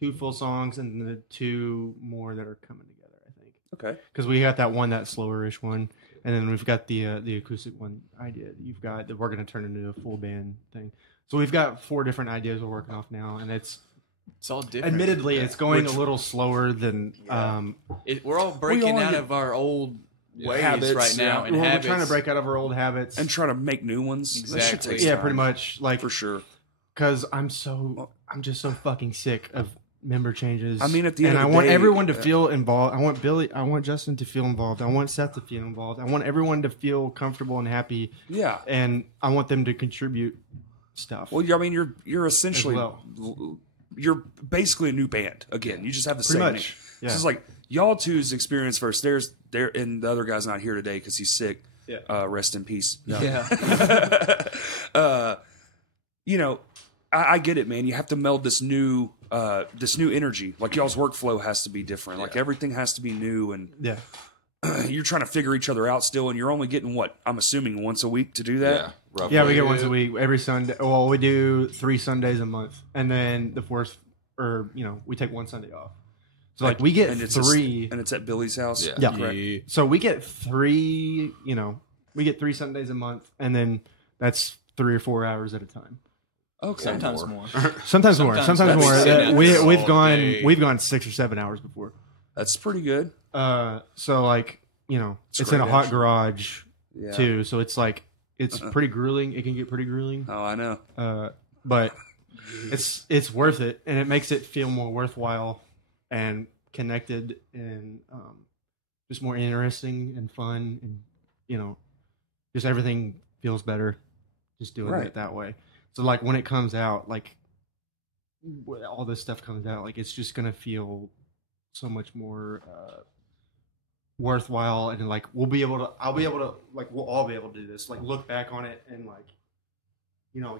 2 full songs and the 2 more that are coming together. I think Okay. because we got that one, that slower-ish one, and then we've got the acoustic one idea. You've got that we're going to turn into a full band thing. So we've got 4 different ideas we're working off now, and it's It's all different. admittedly it's going Which- a little slower than We're all breaking all out get- of our old ways Habits, right now. yeah. And well, habits. we're trying to break out of our old habits. And try to make new ones. That shit Exactly. takes yeah, time, pretty much like for sure. because I'm just so fucking sick of member changes. I mean, at the end and of I the want day, everyone to feel involved. I want Justin to feel involved. I want Seth to feel involved. I want everyone to feel comfortable and happy, Yeah. and I want them to contribute stuff. Well, I mean, you're essentially well. you're basically a new band again. You just have the Pretty same much, name. yeah. This is like y'all two's experience first. There, and the other guy's not here today because he's sick. Yeah. Rest in peace. Yeah. You know, I get it, man. You have to meld this new energy. Like y'all's workflow has to be different. Like everything has to be new, and Yeah, you're trying to figure each other out still. And you're only getting what I'm assuming once a week to do that. Yeah, roughly. yeah. We get once a week, every Sunday. Well, we do 3 Sundays a month, and then the 4th, or we take 1 Sunday off. So like we get And it's 3. and it's at Billy's house. Yeah. Yeah. Yeah. So we get 3, we get 3 Sundays a month, and then that's 3 or 4 hours at a time. Okay. Sometimes more. more. Sometimes more. Sometimes Sometimes more. that's sitting at We've all gone day. 6 or 7 hours before. That's pretty good. So like It's it's in a great, hot actually. garage Yeah. too. So it's like it's pretty grueling. It can get pretty grueling. Oh, I know. But it's worth it, and it makes it feel more worthwhile and connected, and just more interesting and fun, and just everything feels better just doing Right. it that way. So like when it comes out, like when all this stuff comes out, like it's just gonna feel so much more worthwhile, and like I'll be able to like we'll all be able to do this, like look back on it and like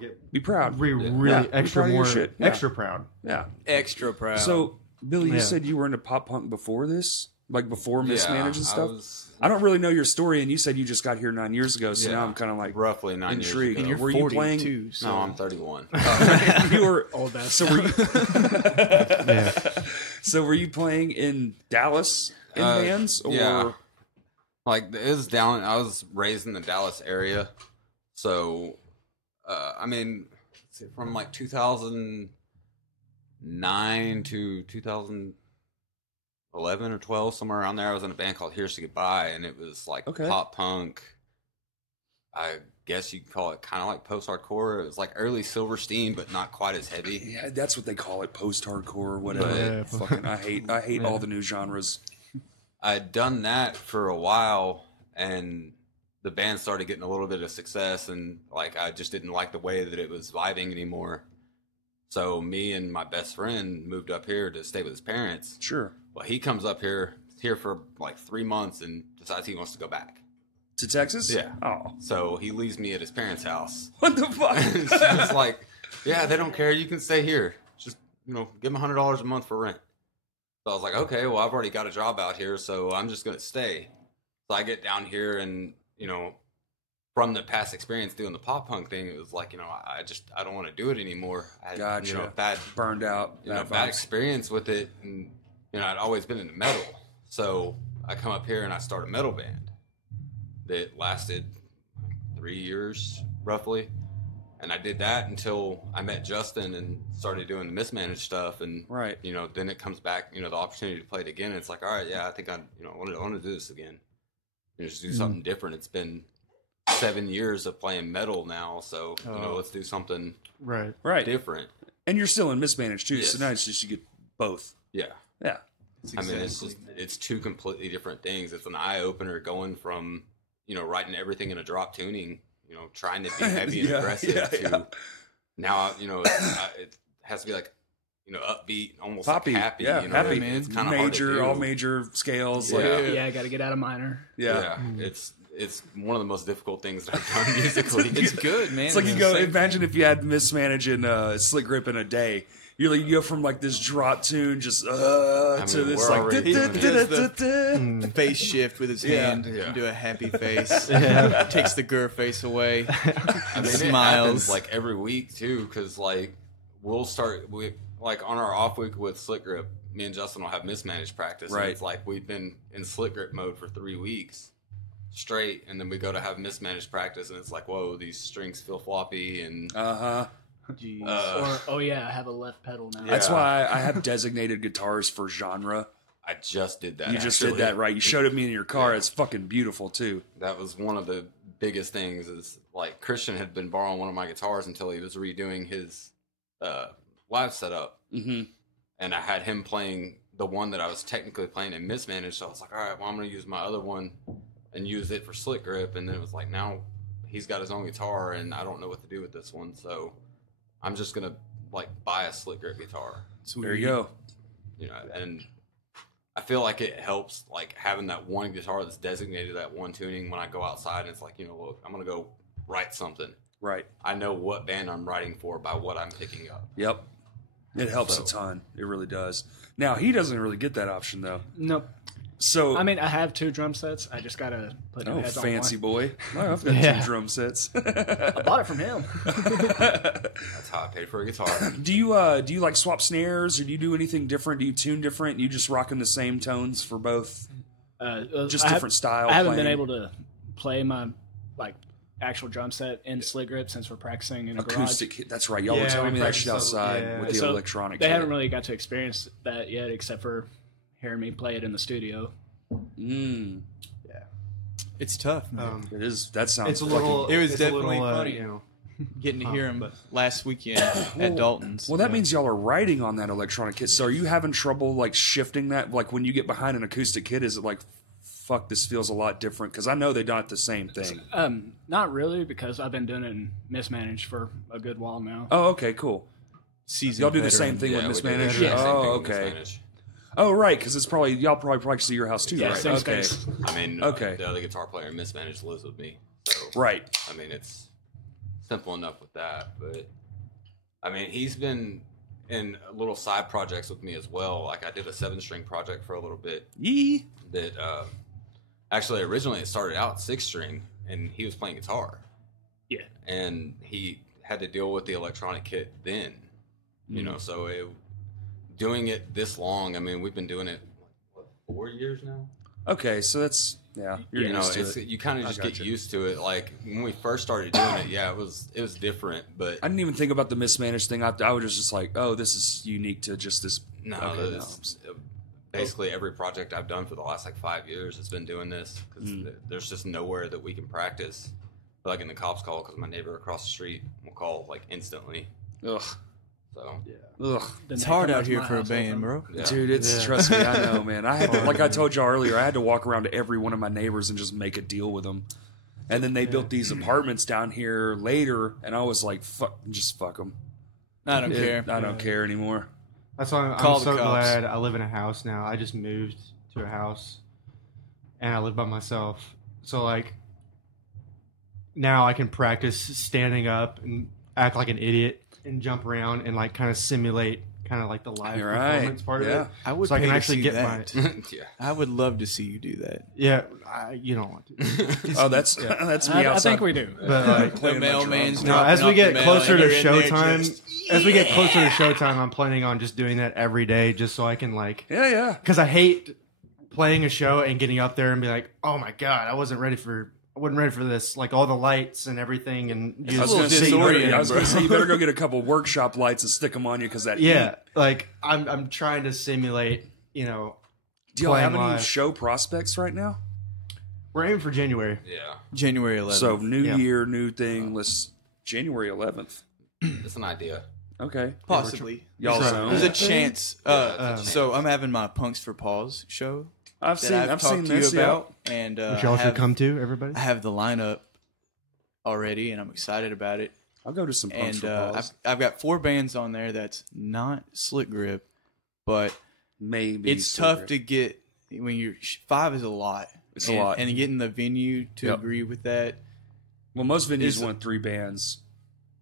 get Be proud. really Yeah, be extra proud of your more shit. Yeah. extra proud. Yeah. Extra proud. So, Billy, you Yeah. said you were into pop punk before this, like before Mismanaged and stuff. I I don't really know your story, and you said you just got here 9 years ago, so Yeah. now I'm kind of like roughly 9 intrigued. years and ago. you're Were you 40 playing? too. So. No, I'm 31. You were Old ass. So were you? Yeah. So were you playing in Dallas in bands? Or? Yeah. Like, it was down, I was raised in the Dallas area. So, I mean, let's see, from like 2009 to 2011 or 12, somewhere around there, I was in a band called Here's to Goodbye, and it was like pop punk. I guess you could call it kind of like post-hardcore. It was like early Silverstein, but not quite as heavy. Yeah, that's what they call it, post-hardcore or whatever. Yeah. Fucking, I hate all the new genres. I'd done that for a while, and the band started getting a little bit of success, and like I just didn't like the way that it was vibing anymore. So me and my best friend moved up here to stay with his parents. Sure. Well, he comes up here for like 3 months and decides he wants to go back. To Texas? Yeah. Oh. So he leaves me at his parents' house. What the fuck? It's like, yeah, they don't care. You can stay here. Just, give them $100 a month for rent. So I was like, okay, well, I've already got a job out here, so I'm just going to stay. So I get down here and, from the past experience doing the pop punk thing, it was like, I don't want to do it anymore. I had, Gotcha. bad, Burned out. bad experience with it. And, I'd always been into metal. So I come up here and I start a metal band that lasted 3 years, roughly. And I did that until I met Justin and started doing the Mismanaged stuff. And, Right. then it comes back, the opportunity to play it again. And it's like, all right, yeah, I think I want to do this again. Just do something different. It's been 7 years of playing metal now. So, let's do something Right. different. And you're still in Mismanaged too, Yes. so now it's just you get both. Yeah. Yeah. I mean, it's two completely different things. It's an eye opener going from, writing everything in a drop tuning, trying to be heavy and aggressive to now, it has to be like, upbeat, almost Poppy, like happy. yeah, happy. Man. It's kind of hard to Major, do. all major scales. Yeah. Like, Yeah, I got to get out of minor. yeah. It's one of the most difficult things that I've done musically. It's good, man. It's like you go. Imagine if you had Mismanaging Slick Grip in a day. You go from like this drop tune just to this we're like already doing face shift with his hand Yeah. and do a happy face. Yeah. Takes the gur face away. I mean, it Smiles. happens like every week too, because like we'll start like on our off week with Slick Grip, me and Justin will have Mismanaged practice. Right. And it's like we've been in Slick Grip mode for 3 weeks straight, and then we go to have Mismanaged practice, and it's like, whoa, these strings feel floppy, and Jeez. Or, oh yeah, I have a left pedal now. Yeah. That's why I have designated guitars for genre. I just did that. You just actually. did that, right? You showed it me in your car. It's fucking beautiful too. That was one of the biggest things. Is like Christian had been borrowing one of my guitars until he was redoing his live setup, Mm-hmm. and I had him playing the one that I was technically playing in Mismanaged. So I was like, all right, well, I'm going to use my other one and use it for Slick Grip. And then it was like, now he's got his own guitar, and I don't know what to do with this one. So I'm just going to like buy a Slick Grip guitar. There you go. And I feel like it helps, like having that one guitar that's designated that one tuning when I go outside, and it's like, look, I'm going to go write something. Right. I know what band I'm writing for by what I'm picking up. Yep. It helps So- a ton. It really does. Now, he doesn't really get that option, though. Nope. So, I mean, I have 2 drum sets. I just gotta put new oh, heads on fancy one. boy. Oh, I've got Yeah. 2 drum sets. I bought it from him. That's how I paid for a guitar. Do you like swap snares, or do you do anything different? Do you tune different? You just rocking the same tones for both? Just different style I haven't been playing? able to play my actual drum set in Slick Grip since we're practicing in a garage. Acoustic. That's right. Y'all were Yeah, telling we me that shit practiced outside yeah. with the So electronic. They kit. haven't really got to experience that yet, except for hearing me play it in the studio. Mm, It's tough, man. it is. That sounds. It's a little. It was it's a definitely little, funny. Getting to hear him last weekend at Dalton's. Well, that means y'all are writing on that electronic kit. So are you having trouble like shifting that? Like when you get behind an acoustic kit, is it like, fuck, this feels a lot different? Because I know they're not the same thing. Not really, because I've been doing it in Mismanaged for a good while now. Oh, okay, cool. Seasoned Y'all do the veteran. same thing Yeah, with we do the Mismanaged? exact same Oh, thing with okay. Mismanaged. Oh, right, because it's probably y'all probably practice at your house too, Yeah, right? same Okay, space. I mean, Okay. the other guitar player in Mismanaged lives with me. So, right. I mean, it's simple enough with that. But, I mean, he's been in little side projects with me as well. Like, I did a 7-string project for a little bit Yee. that actually originally it started out 6-string, and he was playing guitar. Yeah. And he had to deal with the electronic kit then. So doing it this long. I mean, we've been doing it what, 4 years now. Okay, so that's you're You know, used to it's it. you kind of just get gotcha. used to it. Like when we first started doing it, yeah, it was different, but I didn't even think about the mismanaged thing. I was just like, oh, this is unique to just this. no, okay, it's, basically every project I've done for the last like 5 years has been doing this because there's just nowhere that we can practice. Like in the cops call because my neighbor across the street will call like instantly. Ugh, So ugh. It's hard out here for a band, bro. yeah. Dude, it's Yeah. trust me, I know, man. I had to, like I told y'all earlier, I had to walk around to every one of my neighbors and just make a deal with them. And then they built these apartments down here later, and I was like, "Fuck, just fuck them. I don't care. I don't care anymore." That's why I'm Call the so cops. glad I live in a house now. I just moved to a house, and I live by myself. So like, now I can practice standing up and act like an idiot and jump around and like kind of simulate kind of like the live You're right. performance part Yeah. of it. I would So I pay can to actually see get that. yeah. I would love to see you do that. Yeah, you don't want to, Oh, that's that's me I outside. think we do. but like. Playing my mailman's drums. No, dropping as we off get the mail, closer and to you're in there showtime, just- as we get closer to showtime, I'm planning on just doing that every day, just so I can like, Yeah. because I hate playing a show and getting up there and be like, oh my god, I wasn't ready for this, like all the lights and everything, and It's you a I was little gonna say, disorienting, I was gonna bro. say you better go get a couple workshop lights and stick them on you because that yeah, heat. like I'm trying to simulate, you know, Do y'all have playing any live. show prospects right now? We're aiming for January. Yeah. January 11th. So new Yeah. year, new thing. Let's January 11th. It's an idea. Okay, possibly. y'all There's know. There's a chance. Yeah, So I'm having my Punks for Paws show I've that seen. I've I've talked seen to you this about, and Which y'all I should have- come to, everybody. I have the lineup already, and I'm excited about it. I'll go to some punks And for I've, pause. I've got 4 bands on there that's not Slick Grip, but Maybe it's tough to get when you're 5 is a lot. It's a lot. and getting the venue to Yep. agree with that. Well, most venues is- want 3 bands.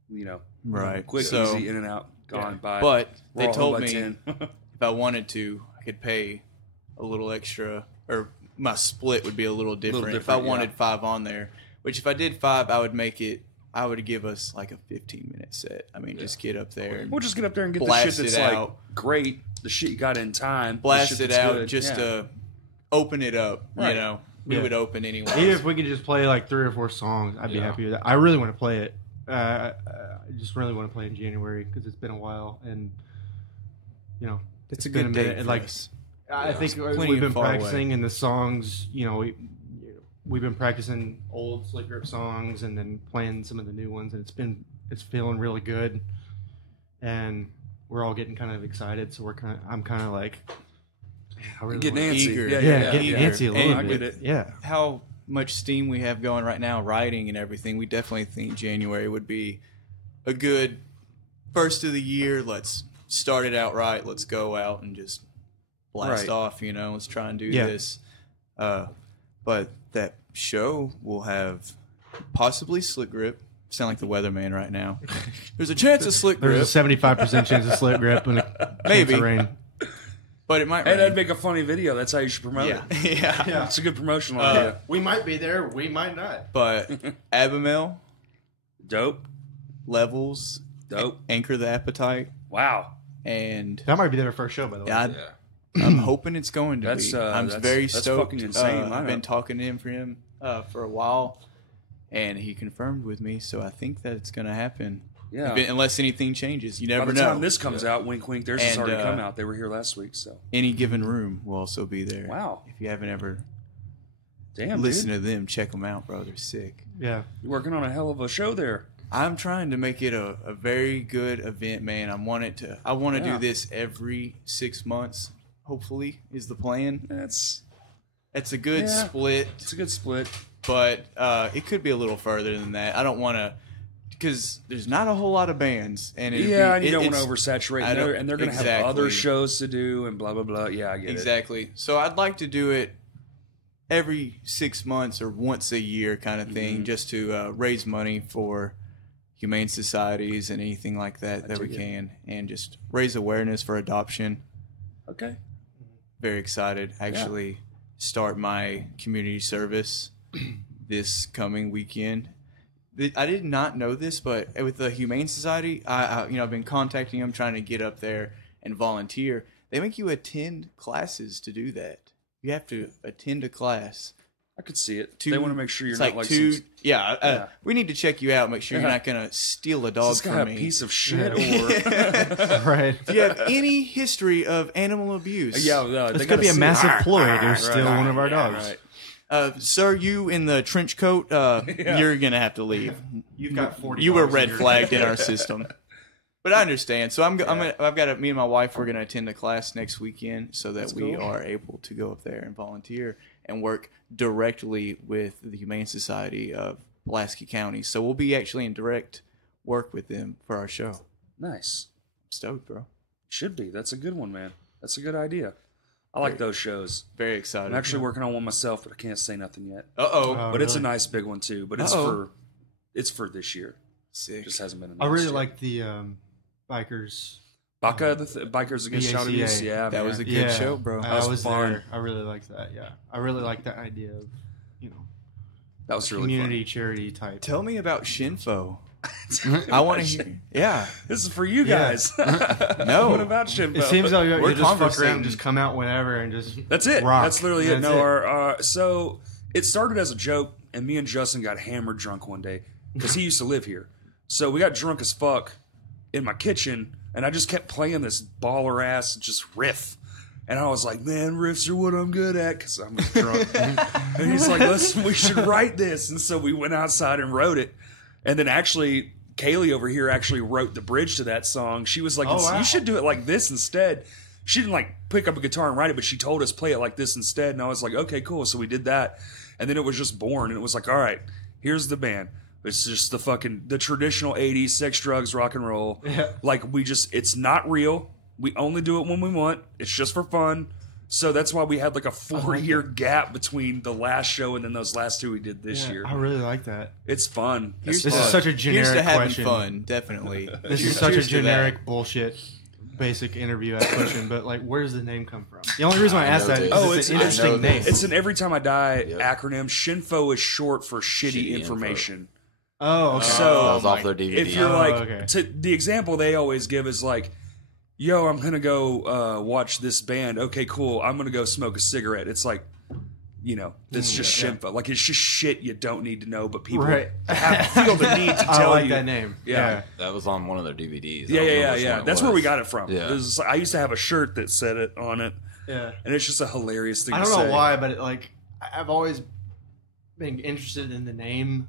You know, Right. quick, So- easy, in and out, gone by. But We're they all told home by me 10. if I wanted to, I could pay a little extra, or my split would be a little different. If I different, yeah. wanted 5 on there, which if I did 5, I would give us like a 15-minute set. I mean, just get up there and We'll just get up there and get the Blast shit that's it like out. great. The shit you got in time. the blast shit it that's out good. just Yeah. to open it up. Right. You know, we Yeah. would open anyway. Even if we could just play like 3 or 4 songs, I'd be Yeah. happy with that. I really want to play it. I just really want to play in January because it's been a while, and you know, It's a been good a minute, date and, for like, us. I think plenty we've been far away. practicing, and the songs, you know, we've been practicing old Slick Grip songs, and then playing some of the new ones, and it's feeling really good, and we're all getting kind of excited. So I'm kind of like, I really Getting wanna- antsy. Eager. Yeah, yeah, getting eager. antsy a little And bit. I get it. Yeah, How much steam we have going right now, writing and everything, we definitely think January would be a good first of the year. Let's start it out right. Let's go out and just blast Right. off. You know, let's try and do Yeah. this. But that show will have possibly Slick Grip. Sound like the weatherman right now. There's a chance of Slick Grip, there's a 75% chance of Slick Grip and Maybe. rain. but it might Hey, rain. that'd make a funny video. That's how you should promote yeah, it. yeah. It's a good promotional idea. We might be there. We might not. But Abamel, Dope. Levels, Dope. Anchor the Appetite, Wow. and That might be their first show, by the way. yeah, Yeah. I'm hoping it's going to That's, be. I'm that's- very that's stoked. fucking insane I've lineup. been talking to him for a while, and he confirmed with me. So I think that it's going to happen. Yeah. Unless anything changes, you By never the time know. this comes out, wink, wink. Theirs has And, already come out. They were here last week, so Any Given Room will also be there. wow. If you haven't ever Damn, listened dude. to them, check them out, bro. They're sick. Yeah. You're working on a hell of a show there. I'm trying to make it a very good event, man. I want to Yeah. do this every 6 months. Hopefully, is the plan. That's It's a good Yeah. split. it's a good split. But it could be a little further than that. I don't want to, because there's not a whole lot of bands, and it'd Yeah, be, and you don't want it's- to oversaturate, I and don't- they're going to have exactly. other shows to do and blah blah blah. Yeah, I get it. exactly. So I'd like to do it every 6 months or once a year, kind of thing, Mm-hmm. just to raise money for humane societies and anything like that that we dig it. can, and just raise awareness for adoption. Okay. Very excited. Actually, start my community service this coming weekend. I did not know this, but with the Humane Society, I've been contacting them, trying to get up there and volunteer, they make you attend classes to do that. You have to attend a class. I could see it. They want to make sure you're It's not like two. some, Yeah, we need to check you out. Make sure you're Yeah. not gonna steal a is dog this guy from a me. piece of shit Yeah. or Right. Do you have any history of animal abuse? yeah? This They could be a gotta massive see- ploy to steal Right. one of our dogs. Right. Sir, you in the trench coat, you're gonna have to leave. You've got 40. You were dogs in red your- flagged in our system. But I understand. So I've got me and my wife. We're gonna attend a class next weekend so that we cool. are able to go up there and volunteer and work directly with the Humane Society of Pulaski County. So we'll be actually in direct work with them for our show. Nice. I'm stoked, bro. Should be. That's a good one, man. That's a good idea. I like those shows. Very excited. I'm actually working on one myself, but I can't say nothing yet. Uh-oh. But it's a really? nice big one too. But it's for this year. Sick. Just hasn't been. I announced really yet. like the bikers. Baka, Bikers Against Child BACA. Abuse. Yeah, That man. was a good show, bro. I was was fun. there. I really liked that. Yeah, I really like that idea of that was really community charity type. Tell me about Shinfo. fun. I want to hear. Yeah. This is for you Yeah. guys. No. What about Shimbo? It seems like We're you just fuck around, conversating. and just come out whenever, and just That's it. rock. That's literally it. That's No, it. so it started as a joke, and me and Justin got hammered drunk one day because he used to live here. So we got drunk as fuck in my kitchen, and I just kept playing this baller ass just riff. And I was like, man, riffs are what I'm good at because I'm just drunk. And he's like, listen, we should write this. And so we went outside and wrote it. And then actually, Kaylee over here actually wrote the bridge to that song. She was like, Oh, wow. you should do it like this instead. She didn't like pick up a guitar and write it, but she told us play it like this instead. And I was like, okay, cool. So we did that. And then it was just born. And it was like, all right, here's the band. It's just the traditional 80s sex, drugs, rock and roll. Yeah. Like it's not real. We only do it when we want. It's just for fun. So that's why we had like a 4-year gap between the last show and then those last two we did this Yeah, year. I really like that. It's fun. It's This fun. is such a Here's generic to having question. fun, definitely. This is such a Cheers to that. generic bullshit. Basic interview ass question, but like, where does the name come from? The only reason why I asked know that is this. it's an I know interesting name. this. It's an Every Time I Die Yep. acronym. Shinfo is short for shitty Shitty information. Oh, okay. So That was off their DVD. if you're Oh, like, okay. the example they always give is like, yo, I'm going to go watch this band. Okay, cool. I'm going to go smoke a cigarette. It's like, it's just Shinfo. Like, it's just shit you don't need to know, but people Right. feel the need to I tell like you. that name. Yeah. That was on one of their DVDs. I Yeah, don't know yeah, which yeah. one it That's where we was. got it from. Yeah. It was, I used to have a shirt that said it on it, Yeah. and it's just a hilarious thing I to don't say. know why, but I've always been interested in the name.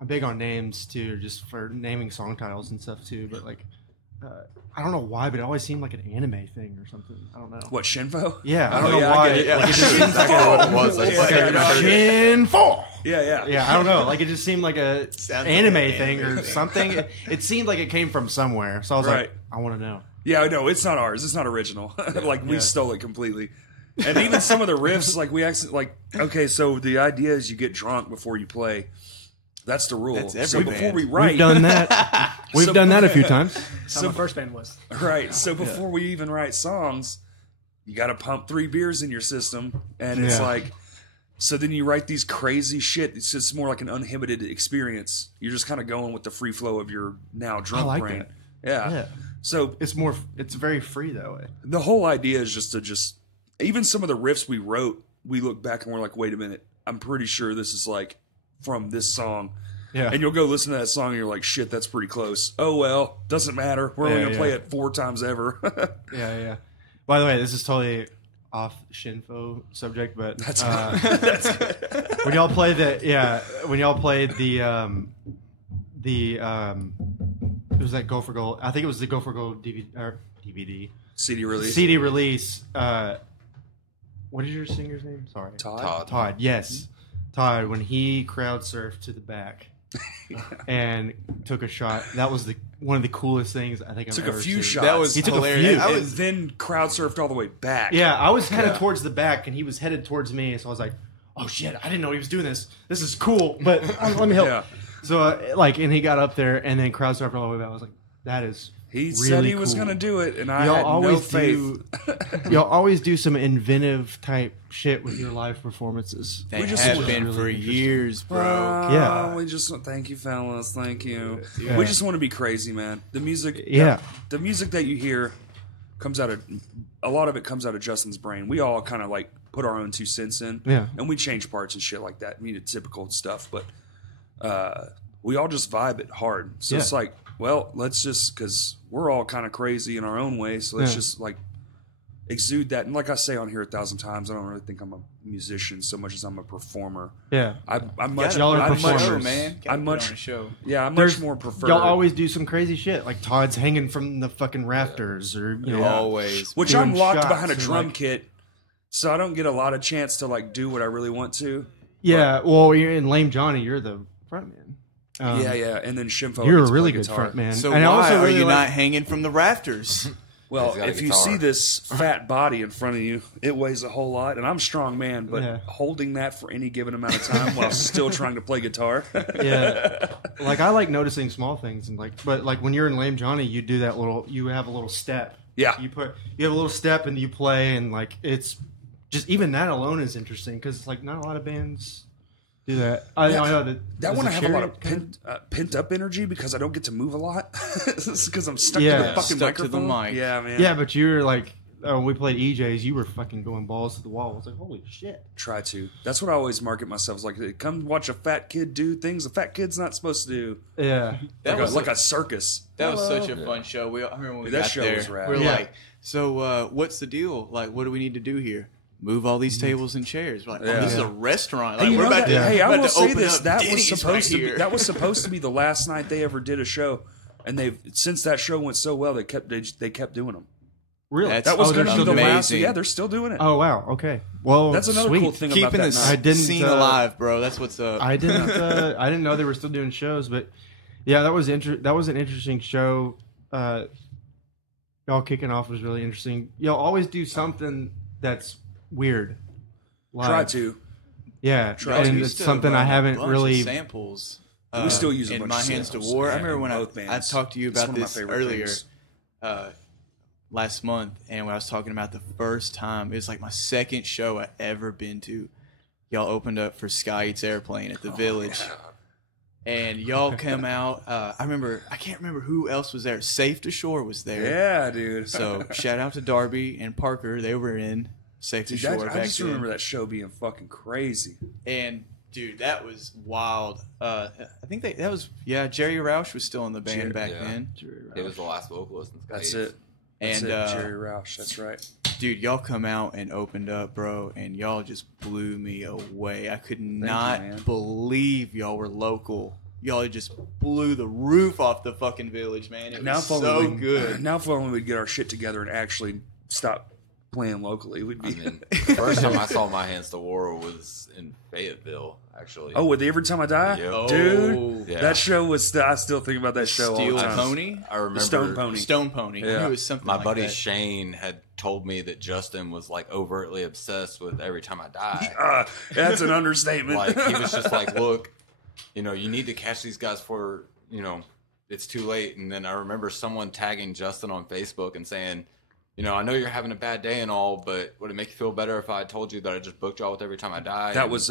I'm big on names too, just for naming song titles and stuff too. But I don't know why, but it always seemed like an anime thing or something. I don't know. What, Shinfo? Yeah, I don't Oh, know yeah, I why. get it. Like, it just seems like Exactly what it was. I just Yeah, haven't yeah, heard it. Shin 4. Yeah. Yeah, I don't know. Like it just seemed like a Sounds anime like an thing anime or thing. something. It seemed like it came from somewhere. So I was Right. like, I want to know. Yeah, no, it's not ours. It's not original. Like we Yeah. stole it completely. And even some of the riffs, like we actually like. Okay, so the idea is you get drunk before you play. That's the rule. That's every So before band. we write, We've done that. We've So- done that a few times. That's how So- my first band was. right. So before we even write songs, you got to pump 3 beers in your system, and it's Yeah. like. So then you write these crazy shit. It's just more like an uninhibited experience. You're just kind of going with the free flow of your now drunk like brain. that. Yeah. Yeah. So It's very free that way. the whole idea is just to even some of the riffs we wrote, we look back and we're like, wait a minute, I'm pretty sure this is like from this song. Yeah. And you'll go listen to that song and you're like, shit, that's pretty close. Oh well, doesn't matter. We're only Yeah, gonna play yeah. it 4 times ever. Yeah. By the way, this is totally off Shinfo subject, but That's when y'all play when y'all played it was that Go for Gold. I think it was the Go for Gold DVD CD release. CD release. What is your singer's name? Sorry, Todd. Todd. Yes, Todd. When he crowd surfed to the back and took a shot, that was one of the coolest things I think I've Took a ever few seen. shots. That was He took a hilarious. few. I And was then crowd surfed all the way back. Yeah, I was headed Yeah. towards the back, and he was headed towards me. So I was like, "Oh shit! I didn't know he was doing this. This is cool." But let me help. Yeah. So and he got up there, and then crowd surfed all the way back. I was like, "That is." He really said he was cool. gonna do it, and I Y'all had no always faith. y'all always do some inventive type shit with your live performances. they we just have wanna- been really for interesting. years, bro. Yeah. We just thank you, fellas. Thank you. Yeah. We just want to be crazy, man. The music. Yeah. The music that you hear a lot of it comes out of Justin's brain. We all kind of like put our own 2 cents in, Yeah. and we change parts and shit like that. I mean, it's typical stuff, but we all just vibe it hard. So it's like, well, let's just, because we're all kind of crazy in our own way, so let's just like exude that. And like I say on here 1,000 times, I don't really think I'm a musician so much as I'm a performer. Yeah. I'm much, Y'all are I'm much, performers. man. I'm much, on a show. yeah, I'm There's- much more prefer. Y'all always do some crazy shit, like Todd's hanging from the fucking rafters, or you know, Always. Which doing I'm locked shots behind a and, drum like- kit, so I don't get a lot of chance to like do what I really want to. yeah. Well, you're in Lame Johnny. You're the front man. Yeah, and then Shimfo. You're gets a to really play good guitar. front man. So and I why also are really you like- not hanging from the rafters? Well, He's got a if you guitar. see this fat body in front of you, it weighs a whole lot, and I'm a strong man, but Yeah. holding that for any given amount of time while still trying to play guitar. Yeah, like I like noticing small things, and like, but like when you're in Lame Johnny, you do that little. You have a little step. Yeah. You have a little step, and you play, and like it's just even that alone is interesting because like not a lot of bands do that. I know That is one it I have a lot Chariot of pent up energy because I don't get to move a lot. It's because I'm stuck to Yeah. the fucking Stuck to the microphone. mic. Yeah, man. Yeah, but you were like, when we played EJ's, you were fucking going balls to the wall. I was like, holy shit. Try to. That's what I always market myself as, like, come watch a fat kid do things a fat kid's not supposed to do. Yeah. That was like a circus. That was Hello. such a fun show. I remember when we Dude, that got show there. was rad. We were Yeah. like, so what's the deal? Like, what do we need to do here? Move all these tables and chairs. We're like, Yeah. oh, this is a restaurant. Hey, Like, you we're know about that- to. hey, I about will to say open this. up That was Denny's supposed right to be here. that was supposed to be the last night they ever did a show, and they've since that show went so well, they kept doing them. Really? That's- That was Oh, going to they're be the still last. amazing. Yeah, they're still doing it. Oh, wow. Okay. Well, That's another sweet. cool thing about Keeping that this night. I didn't, scene alive, bro. That's what's up. I didn't know they were still doing shows, but yeah, that was that was an interesting show. Y'all kicking off was really interesting. Y'all always do something that's weird. Live. Try to. Yeah, Y'all and used it's to something run I a haven't bunch really. of samples. We still use a in bunch My of Hands to samples, War. I man, remember when both I bands. talked to you It's about one of my this favorite earlier things. last month, and when I was talking about the first time, it was like my second show I ever been to. Y'all opened up for Sky Eats Airplane at the Village. And y'all come out. I can't remember who else was there. Safe to Shore was there. Yeah, dude. So shout out to Darby and Parker. They were in Safe to Dude, Shore I back just then. remember that show being fucking crazy. And dude, that was wild. I think that was Jerry Roush was still in the band back yeah. then. It was the last vocalist. In That's Skates. it. That's And it. Jerry Roush. That's right. dude, y'all come out and opened up, bro, and y'all just blew me away. I could not man. believe y'all were local. Y'all just blew the roof off the fucking Village, man. It Now was if only so we- good. Now if only we'd get our shit together and actually stop playing locally. We'd be. I mean, the first time I saw My Hands to War was in Fayetteville, actually. Oh, with the Every Time I Die, Yep. dude, Yeah. that show was. I still think about that show all Steel the time. Pony? I remember The Stone Pony. Stone Pony. Yeah. It was something my like buddy that. Shane had told me that Justin was like overtly obsessed with Every Time I Die. That's an understatement. Like he was just like, look, you need to catch these guys for, it's too late. And then I remember someone tagging Justin on Facebook and saying, I know you're having a bad day and all, but would it make you feel better if I told you that I just booked y'all with Every Time I Die? that And- was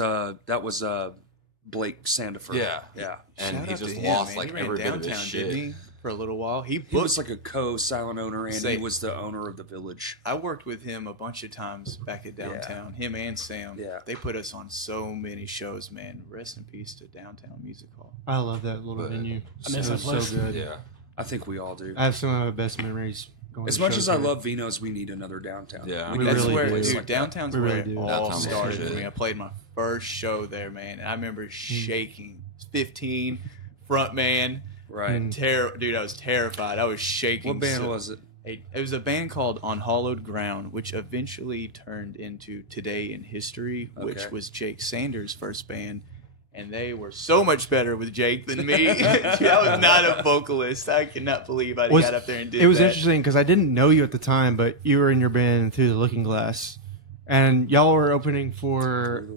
Blake Sandiford. Yeah. yeah. and Shout he out to just him, lost man. like He ran every bit of downtown, his didn't shit. he? For a little while. He He was booked. like a co-silent owner, and Say- he was the owner of the Village. I worked with him a bunch of times back at downtown. Him and Sam. Yeah. They put us on so many shows, man. Rest in peace to Downtown Music Hall. I love that little But- venue. I miss It that was place. so good. Yeah. I think we all do. I have some of my best memories. Going As to much shows as I there. love Vino's, we need another downtown. Yeah. we We need That's really where, do. place dude, like that. downtown's We where really it do. all Downtown's started legit. for me. I played my first show there, man. And I remember shaking. 15, front man. Right. Dude, I was terrified. I was shaking. What band was it? It was a band called On Hollowed Ground, which eventually turned into Today in History, which Okay. was Jake Sanders' first band. And they were so much better with Jake than me. Dude, I was not a vocalist. I cannot believe I got up there and did It was that. interesting because I didn't know you at the time, but you were in your band Through the Looking Glass, and y'all were opening for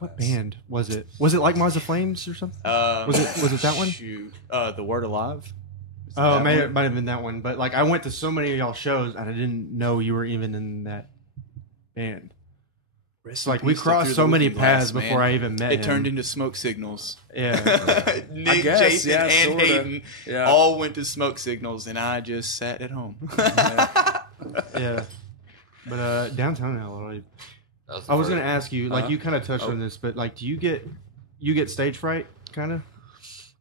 what band was it? Was it like Mars of Flames or something? Was it that one? Shoot. The Word Alive? Was it Oh, that it one? might have been that one. But like, I went to so many of y'all shows, and I didn't know you were even in that band. Rest It's in like we peace to crossed Through so the many Looking Glass, paths before man. I even met It him. turned into Smoke Signals. Yeah. Nick, guess, Jason, yeah, and sorta. Hayden Yeah. all went to Smoke Signals, and I just sat at home. Yeah. But downtown LA, That's I was the gonna first- ask you, like you kind of touched Oh. on this, but like, do you get stage fright, kind of?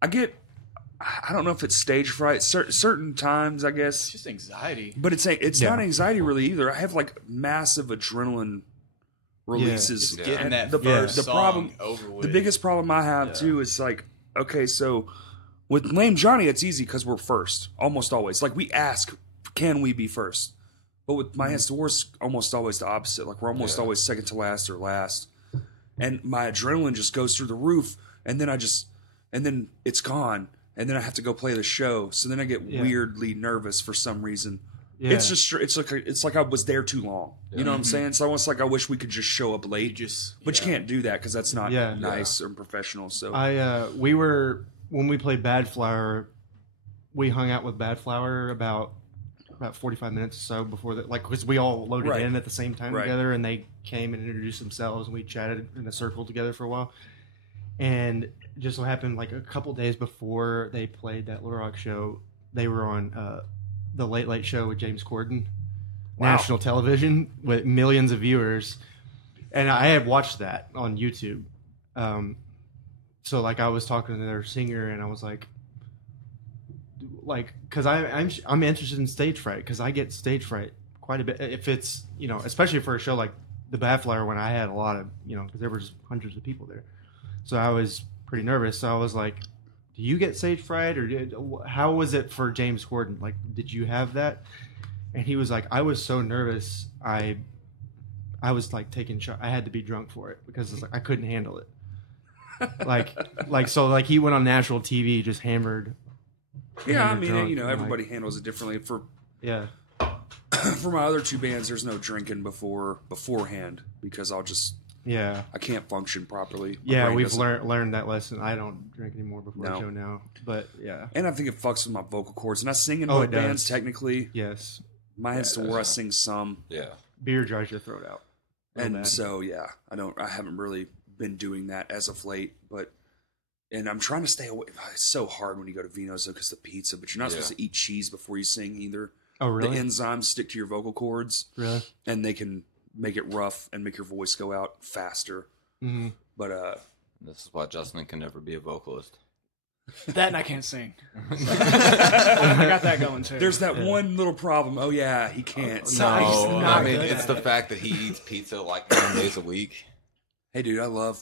I don't know if it's stage fright. Certain times, I It's guess, just anxiety. but it's Yeah. not anxiety really either. I have like massive adrenaline releases. Just Yeah. getting And that the first the problem song over with. the biggest problem I have too is like, okay, so with Lame Johnny, it's easy because we're first almost always. Like we ask, can we be first? But with My Hands to War, it's almost always the opposite. Like we're almost always second to last or last, and my adrenaline just goes through the roof, and then then it's gone, and then I have to go play the show. So then I get weirdly nervous for some reason. Yeah. It's like I was there too long. You know what I'm saying? It's almost like I wish we could just show up late. But you can't do that because that's not Yeah. nice or professional. So We were when we played Bad Flower, we hung out with Bad Flower about 45 minutes or so before that, like because we all loaded Right. in at the same time Right. together, and they came and introduced themselves, and we chatted in a circle together for a while. And just so happened, like a couple days before they played that Little Rock show, they were on the Late Late Show with James Corden, national television with millions of viewers, and I had watched that on YouTube. So like I was talking to their singer, and I was like, because I'm interested in stage fright because I get stage fright quite a bit if it's especially for a show like the Bad Flower when I had a lot of because there were just hundreds of people there, so I was pretty nervous. So I was like, do you get stage fright or how was it for James Corden? Like, did you have that? And he was like, I was so nervous. I was like taking shot. I had to be drunk for it because it's like I couldn't handle it. So he went on national TV, just hammered. yeah, I hammered mean, drunk, and, everybody handles it differently. For yeah, for my other two bands, there's no drinking beforehand because I can't function properly. My yeah. brain We've doesn't- learned that lesson. I don't drink anymore before No. a show now, but yeah, and I think it fucks with my vocal cords. And I sing in Oh, both it does. bands technically. yes, My Hands to War, I sing some. Yeah. beer dries your throat out. Real And bad. so I haven't really been doing that as of late, and I'm trying to stay away. It's so hard when you go to Vino's because the pizza, but you're not supposed to eat cheese before you sing either. Oh really? The enzymes stick to your vocal cords, Really? and they can make it rough and make your voice go out faster. Mm-hmm. But This is why Justin can never be a vocalist. That and I can't sing. I got that going too. there's that one little problem. Oh yeah, he can't. No. sing. He's No, not I mean good it's at the it. fact that he eats pizza like 9 days a week. Hey dude, I love.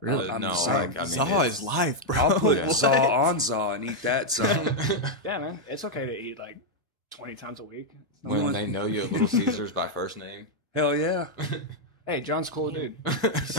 Really? I'm No, just like, saying. I mean, Zaw it's- is life, bro. I'll put Yeah. Zaw on Zaw and eat that some. Yeah, man, it's okay to eat like 20 times a week. It's no when one- they know you at Little Caesars by first name. Hell yeah. Hey, John's cool dude. What was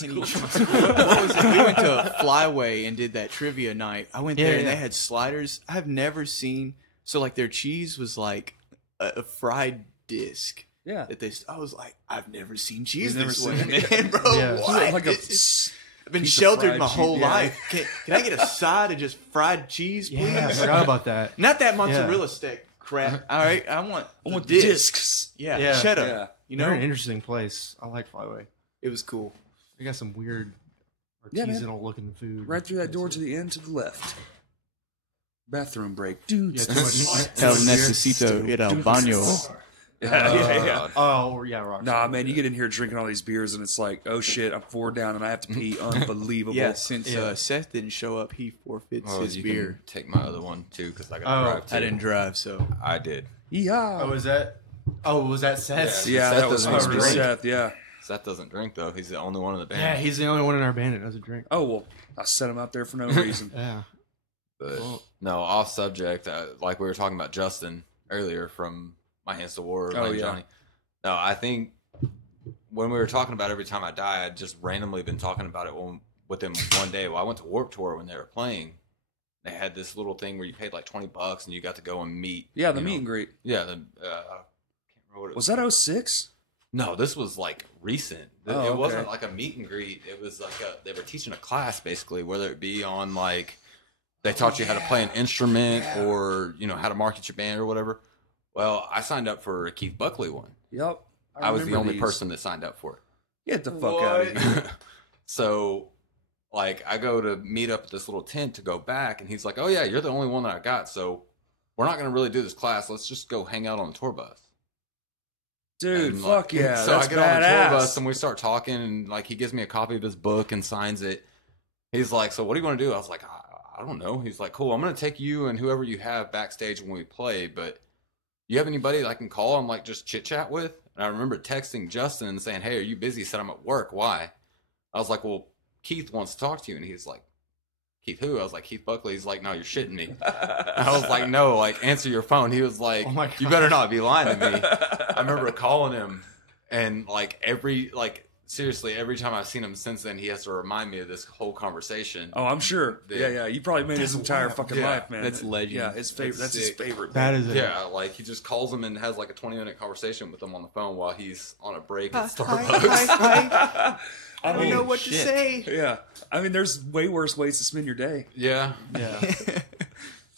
it? We went to Flyway and did that trivia night. I went there and yeah. they had sliders. I've never seen like their cheese was like a fried disc. Yeah. That I was like, I've never seen cheese You've this never way, seen man, bro. Yeah. What? Like a I've been piece of sheltered fried my whole cheese, yeah. life. Can I get a side of just fried cheese, please? Yeah, I forgot about that. Not that mozzarella stick crap. All right, I want the discs. Yeah, Yeah. shut up. Yeah. You They're know, an interesting place. I like Flyway. it was cool. They got some weird Yeah, man. artisanal looking food. Right through that door to the end to the left. Bathroom break. Dude. Yeah, too much. El necesito ir al baño. Yeah. Oh yeah, rock. Nah, man, you get in here drinking all these beers and it's like, oh shit, I'm 4 down and I have to pee. Unbelievable. Yeah, since Seth didn't show up, he forfeits Well, his you beer. can take my other one too because I got to Oh, drive too. I didn't drive, so I did. Yeah. Oh, was that? Oh, was that Seth? Yeah, Seth that was doesn't supposed to be drink. Seth, yeah. Seth doesn't drink though. He's the only one in the band. Yeah, he's the only one in our band that doesn't drink. Oh, well, I set him out there for no reason. Yeah. But no, off subject. Like we were talking about Justin earlier from My Hands to War. Oh, Lame yeah. Johnny. No, I think when we were talking about Every Time I Die, I'd just randomly been talking about it with them one day. Well, I went to Warped Tour when they were playing. They had this little thing where you paid like $20 and you got to go and meet. Yeah, the you know, meet and greet. Yeah, I can't remember what it Was that 06? No, this was like recent. Oh, it okay. wasn't like a meet and greet. It was like they were teaching a class basically, whether it be on like they taught you how to play an instrument or how to market your band or whatever. Well, I signed up for a Keith Buckley one. Yep. I was the remember only these. person that signed up for it. Get the fuck out of here. So, like, I go to meet up at this little tent to go back, and he's like, "Oh yeah, you're the only one that I got. So, we're not going to really do this class. Let's just go hang out on the tour bus." Dude, And, fuck yeah. So That's I get on the tour badass. bus and we start talking, and like he gives me a copy of his book and signs it. He's like, "So what do you want to do?" I was like, I don't know. He's like, "Cool, I'm gonna take you and whoever you have backstage when we play, but you have anybody that I can call and like just chit chat with?" And I remember texting Justin and saying, "Hey, are you busy?" He said, "I'm at work. Why?" I was like, "Well, Keith wants to talk to you." And he's like, "Keith who?" I was like, "Keith Buckley." He's like, "No, you're shitting me." I was like, "No, like answer your phone." He was like, Oh my "You better not be lying to me." I remember calling him, and like seriously, every time I've seen him since then, he has to remind me of this whole conversation. Oh, I'm sure. Yeah. Yeah. You probably made his entire fucking Yeah. life, man. That's legend. Yeah, his favorite. That's his sick. favorite. That man. is it. Yeah, like he just calls him and has like a 20-minute conversation with him on the phone while he's on a break at Hi, Starbucks. hi. I don't mean, know what to shit. say. Yeah. I mean, there's way worse ways to spend your day. Yeah, Yeah. I That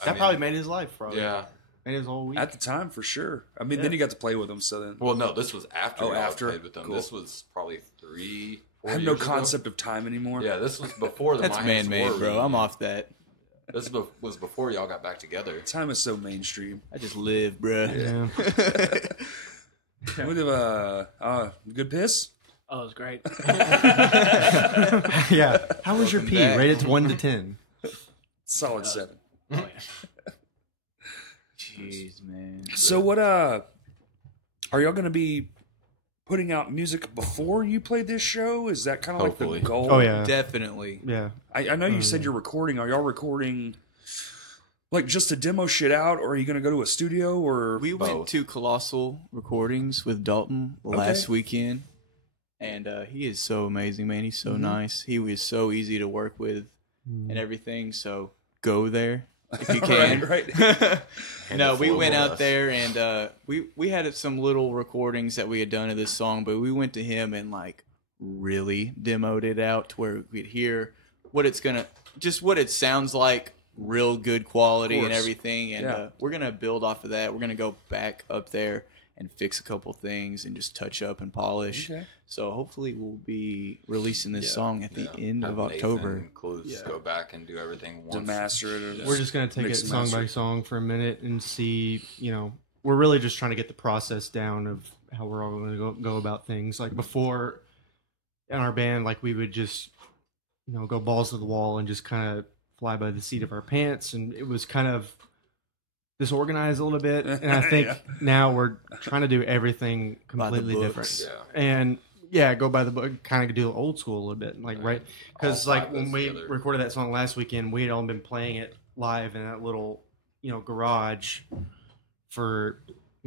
mean, probably made his life, probably. yeah. Made his whole week. At the time, for sure. I mean, Yeah. then you got to play with him, so then. Well, no, this was after. Oh, y'all after? played with them. Cool. This was probably 3-4 I have years no ago. concept of time anymore. Yeah, this was before the That's My Hands man-made, War bro. reunion. I'm off that. This was before y'all got back together. Time is so mainstream. I just live, bro. Yeah. What good piss? Oh, it was great. Yeah. How was your Welcome pee? back. Rated 1 to 10. Solid 7. Oh, yeah. Jeez, man. So what? Are y'all going to be putting out music before you play this show? Is that kind of like Hopefully. the goal? Oh, yeah. Definitely. Yeah. I know you said you're recording. Are y'all recording like just to demo shit out, or are you going to go to a studio? Or We Both. went to Colossal Recordings with Dalton last weekend, and he is so amazing, man. He's so nice. He was so easy to work with and everything. So go there if you can. Right. No, we Handful went of out us. there and we had some little recordings that we had done of this song, but we went to him and like really demoed it out to where we'd hear what it's gonna, just what it sounds like, real good quality and course. everything. And Yeah. we're gonna build off of that. We're gonna go back up there and fix a couple things and just touch up and polish. Okay. So hopefully we'll be releasing this song at the Yeah. end Have of October. Nathan Clues go back and do everything To once. master it. Or We're just going to take it Mix and song by master. song for a minute and see, we're really just trying to get the process down of how we're all going to go about things. Like before in our band, like we would just, go balls to the wall and just kind of fly by the seat of our pants. And it was kind of disorganized a little bit. And I think Yeah. now we're trying to do everything By the completely different. books. Yeah. And yeah, go by the book, kind of do old school a little bit, like right, because All like five when goes we together. recorded that song last weekend, we had all been playing it live in that little, garage for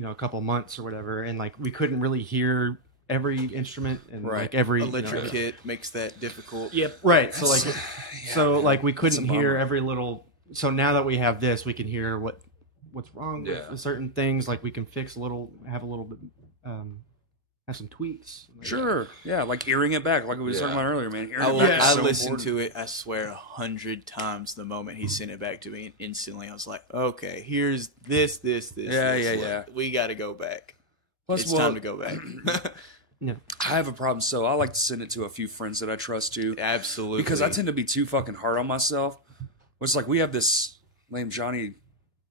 a couple months or whatever, and like we couldn't really hear every instrument and Right. like every Electric kit makes that difficult. Yep. right. So like, like we couldn't It's a hear bummer. every little. So now that we have this, we can hear what's wrong Yeah. with certain things. Like we can fix have a little bit, have some tweaks. Sure. Yeah, like hearing it back, like we were talking Yeah. about earlier, man. Hearing I, it back is I so listened important. to it, I swear, 100 times the moment he sent it back to me, and instantly I was like, okay, here's this. Yeah, this. yeah, Like, yeah. We got to go back. Plus, It's well, time to go back. I have a problem, so I like to send it to a few friends that I trust too. Absolutely. Because I tend to be too fucking hard on myself. It's like we have this Lame Johnny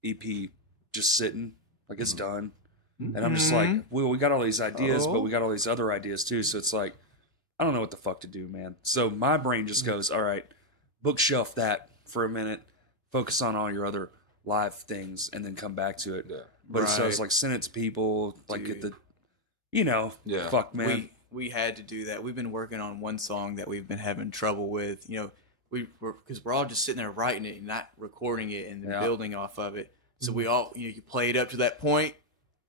EP just sitting, like it's done, and I'm just like, well, we got all these ideas, but we got all these other ideas too. So it's like, I don't know what the fuck to do, man. So my brain just goes, all right, bookshelf that for a minute, focus on all your other live things, and then come back to it. Yeah. But so it's Right. like send it to people, like get the, Dude. Yeah. fuck man. we had to do that. We've been working on one song that we've been having trouble with. Because we're all just sitting there writing it and not recording it and then Yeah. building off of it. So we all, you play it up to that point,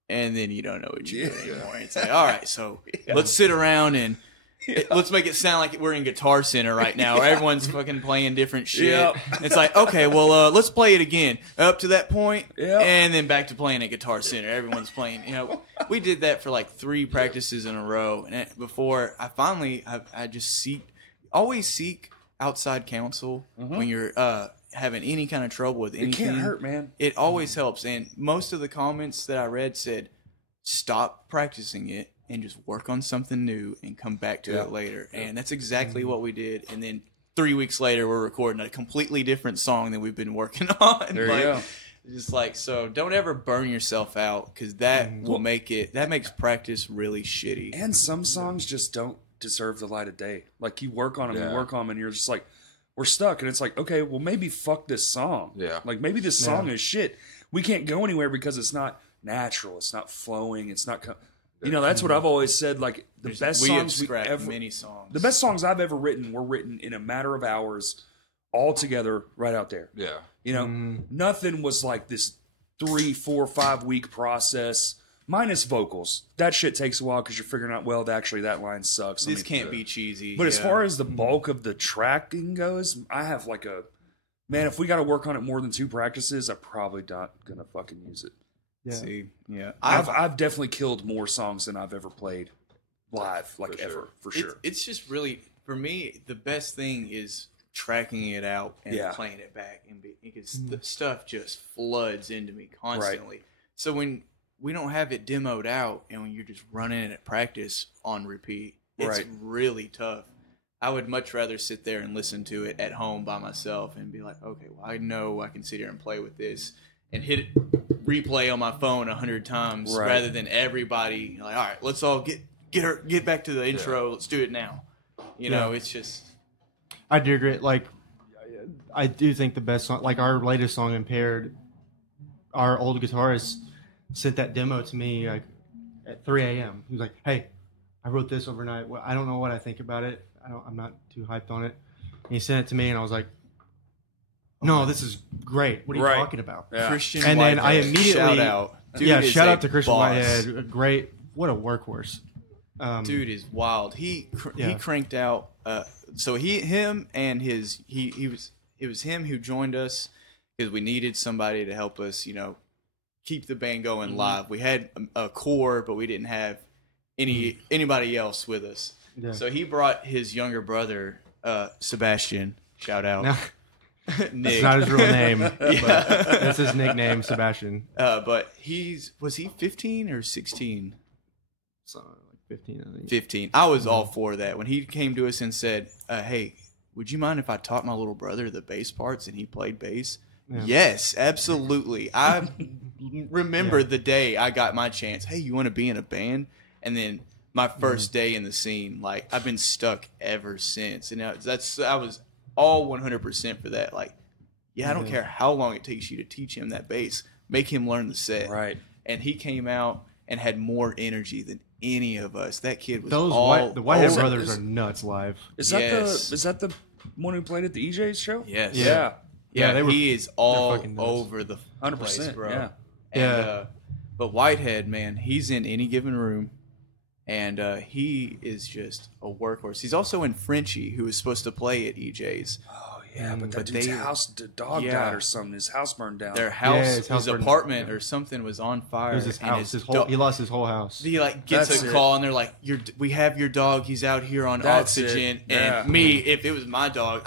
and then you don't know what you're doing Yeah. anymore. It's like, all right, so let's sit around and let's make it sound like we're in Guitar Center right now, where everyone's fucking playing different shit. Yep. It's like, okay, well, let's play it again up to that point, Yep. and then back to playing at Guitar Center. Everyone's playing. We did that for like 3 practices in a row, and before I just always seek outside counsel when you're having any kind of trouble with It anything. can't hurt, man. It always helps. And most of the comments that I read said, stop practicing it and just work on something new and come back to it later. And that's exactly what we did. And then 3 weeks later, we're recording a completely different song than we've been working on. There you go. Just like, so don't ever burn yourself out, because that will that makes practice really shitty. And some songs just don't deserve the light of day. Like, you work on them, and you're just like, we're stuck. And it's like, okay, well, maybe fuck this song. Yeah. Like, maybe this song is shit. We can't go anywhere because it's not natural. It's not flowing. It's not, that's what I've always said. Like, the best songs we ever, many songs. the best songs I've ever written were written in a matter of hours, all together, right out there. Yeah. Nothing was like this 3, 4, 5 week process, minus vocals. That shit takes a while because you're figuring out, well, actually, that line sucks. This can't be cheesy. But as far as the bulk of the tracking goes, I have like man, if we got to work on it more than 2 practices, I'm probably not going to fucking use it. Yeah. See, yeah. I've definitely killed more songs than I've ever played live, like ever, for sure. It's just really, for me, the best thing is tracking it out and playing it back, because the stuff just floods into me constantly. Right. So when we don't have it demoed out and when you're just running it at practice on repeat, it's really tough. I would much rather sit there and listen to it at home by myself and be like, okay, well, I know I can sit here and play with this and hit replay on my phone 100 times rather than everybody like, all right, let's all get back to the intro. Let's do it now. You know, it's just. I do agree. Like, I do think the best song, like our latest song, Impaired, our old guitarist sent that demo to me like at 3 a.m. He was like, hey, I wrote this overnight. Well, I don't know what I think about it. I'm not too hyped on it. And he sent it to me, and I was like, no, this is great. What are you talking about? Yeah. Christian and Whitehead, then I immediately, shout out. Dude shout out to a Christian boss. Whitehead. Great. What a workhorse. Dude is wild. He cranked out. So it was him who joined us because we needed somebody to help us, keep the band going live. We had a core, but we didn't have anybody else with us. Yeah. So he brought his younger brother, Sebastian. Shout out. Nick. That's not his real name. But that's his nickname, Sebastian. But was he 15 or 16? So, like 15, I think. 15. I was all for that. When he came to us and said, hey, would you mind if I taught my little brother the bass parts and he played bass? Yeah. Yes, absolutely. I remember the day I got my chance. Hey, you want to be in a band? And then my first day in the scene, like, I've been stuck ever since. And I was all 100% for that. Like, I don't care how long it takes you to teach him that bass. Make him learn the set. Right. And he came out and had more energy than any of us. That kid was the Whitehead brothers are nuts live. Is that the one who played at the EJ's show? Yes. Yeah. He is all over the 100%, place, bro. Yeah. And, but Whitehead, man, he's in any given room, and he is just a workhorse. He's also in Frenchie, who was supposed to play at EJ's. Oh yeah, but that dude's house, the dog died or something. His house burned down. Their house, his apartment or something was on fire. It was his house. He lost his whole house. He gets a call and they're like, "We have your dog. He's out here on oxygen." And me, if it was my dog,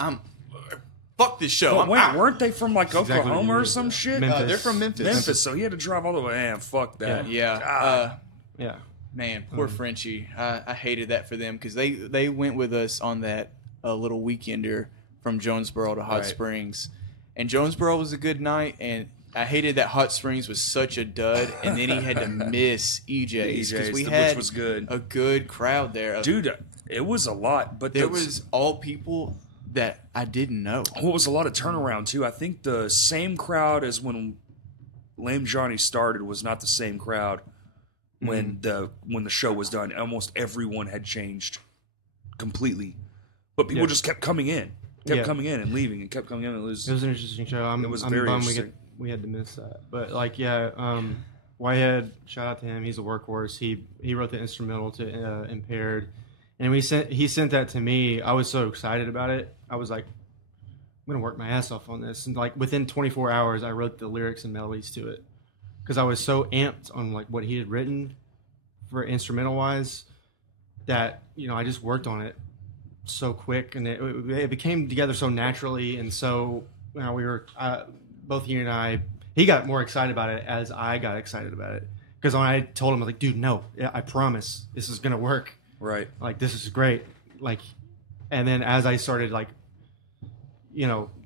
fuck this show. But wait, weren't they from like Oklahoma or some shit? Memphis. They're from Memphis. Memphis, so he had to drive all the way. Man, fuck that. Yeah. Yeah. Man, poor Frenchie. I hated that for them because they went with us on that little weekender from Jonesboro to Hot Springs. And Jonesboro was a good night, and I hated that Hot Springs was such a dud, and then he had to miss EJ's because we had which was good. A good crowd there. Dude, it was a lot, but there was all people that I didn't know. What was a lot of turnaround, too. I think the same crowd as when Lame Johnny started was not the same crowd when the show was done. Almost everyone had changed completely. But people just kept coming in. Coming in and leaving and kept coming in and losing. It was an interesting show. I'm very bummed interesting. we had to miss that. But Whitehead, shout out to him. He's a workhorse. He wrote the instrumental to Impaired, and he sent that to me. I was so excited about it. I was like, I'm gonna work my ass off on this. And like within 24 hours, I wrote the lyrics and melodies to it because I was so amped on like what he had written for instrumental wise that I just worked on it so quick, and it became together so naturally, and so we were both he and I. He got more excited about it as I got excited about it because when I told him, I was like, "Dude, no, I promise this is gonna work. Right? Like this is great." Like, and then as I started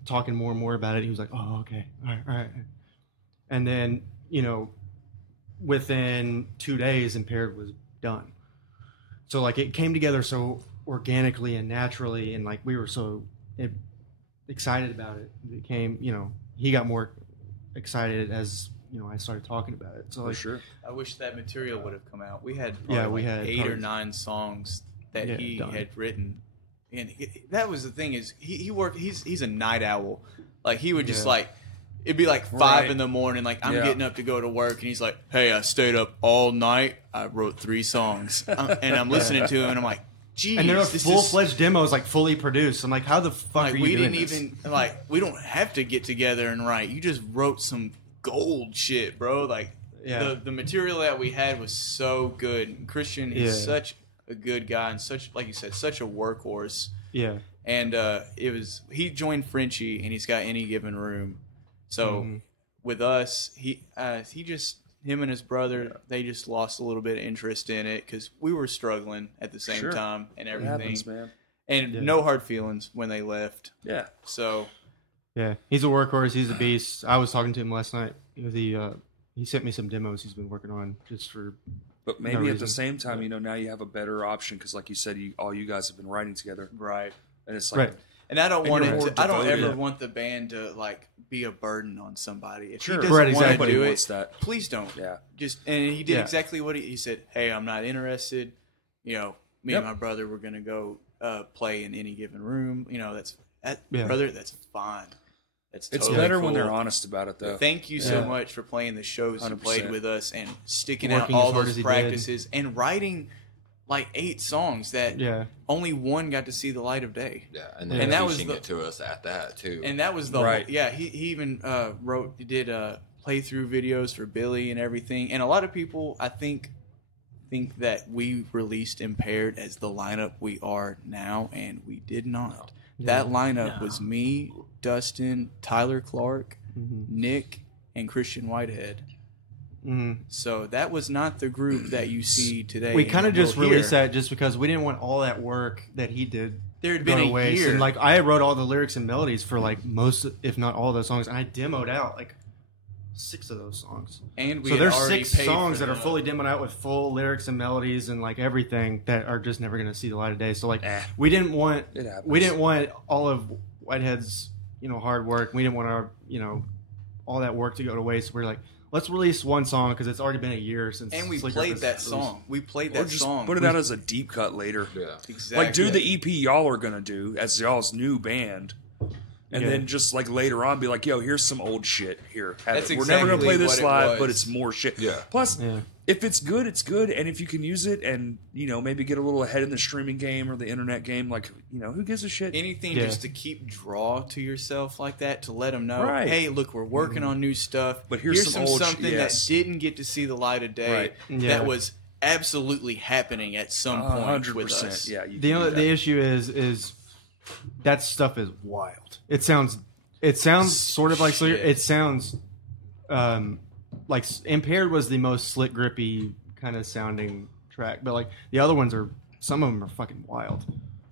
talking more and more about it, he was like, "Oh, okay, all right." And then, within 2 days, Impaired was done. So, like, it came together so organically and naturally, and, like, we were so excited about it. It became, he got more excited as, I started talking about it. So, For like, sure. I wish that material would have come out. We had we had 8 or probably- 9 songs that he done. had written, and that was the thing is he worked. He's a night owl. Like he would just Yeah. like it'd be like 5 Right. in the morning. Like I'm Yeah. getting up to go to work, and he's like, "Hey, I stayed up all night. I wrote 3 songs," and I'm listening to him, and I'm like, "Geez, and they're this is full-fledged demos, like, fully produced. I'm like, how the fuck like are you we doing didn't this? even like we don't have to get together and write. You just wrote some gold shit, bro. Like Yeah. the material that we had was so good. And Christian is Yeah. such a good guy and such, like you said, such a workhorse. Yeah. And he joined Frenchie and he's got Any Given Room. So Mhm. with us, him and his brother, they just lost a little bit of interest in it because we were struggling at the same Sure. time and It everything. happens, man. And Yeah. no hard feelings when they left. Yeah. So Yeah, he's a workhorse. He's a beast. I was talking to him last night. He sent me some demos he's been working on just for. But No maybe at reason. the same time, now you have a better option because, like you said, all you guys have been writing together, right. and it's like, Right. And I don't And want you're it. more I don't devoted. ever want the band to like be a burden on somebody. If sure, he doesn't Right, want exactly. to Nobody do wants it, that. please don't. Yeah. Just and he did Yeah. exactly what he said. Hey, I'm not interested. Me Yep. and my brother were gonna go play in Any Given Room. Yeah. Brother. That's fine. That's It's totally better when cool. they're honest about it, though. Thank you so Yeah. much for playing the shows you 100%. played with us and sticking Working out as all hard as those he did. practices and writing like 8 songs that Yeah. only one got to see the light of day. Yeah, and then And that was teaching the- it to us at that too. And that was the Right. whole, yeah. He even did playthrough videos for Billy and everything. And a lot of people, I think that we released Impaired as the lineup we are now, and we did not. That lineup was me, Dustin, Tyler Clark, Mhm. Nick, and Christian Whitehead. Mhm. So that was not the group that you see today. We kind of just Well, released here, that just because we didn't want all that work that he did There had go been to a waste. year. And like I wrote all the lyrics and melodies for like most, if not all, of those songs, and I demoed out like 6 of those songs. and we So had there's already 6 paid songs for that are them. fully demoed out with full lyrics and melodies and like everything that are just never going to see the light of day. So like we didn't want It happens. we didn't want all of Whitehead's hard work. We didn't want our all that work to go to waste. We're like, let's release one song because it's already been a year since. And we Sleeper played was that released. song. We played Or that just song. put it out as a deep cut later. yeah, Exactly. Like, do the EP y'all are gonna do as y'all's new band, and Yeah. then just like later on, be like, "Yo, here's some old shit. Here, have That's it. We're never gonna exactly play this what it live, was. but it's more shit." Yeah. Plus, Yeah. if it's good, it's good, and if you can use it, and maybe get a little ahead in the streaming game or the internet game, like who gives a shit? Anything Yeah. just to keep draw to yourself like that, to let them know, Right. hey, look, we're working on new stuff. But here's some old something yes. that didn't get to see the light of day Right. Yeah. that was absolutely happening at some point with us. Yeah, you The can only, do the that. issue is that stuff is wild. It sounds sort of like Slayer. Shit. It sounds like Impaired was the most slick grippy kind of sounding track, but like the other ones are, some of them are fucking wild,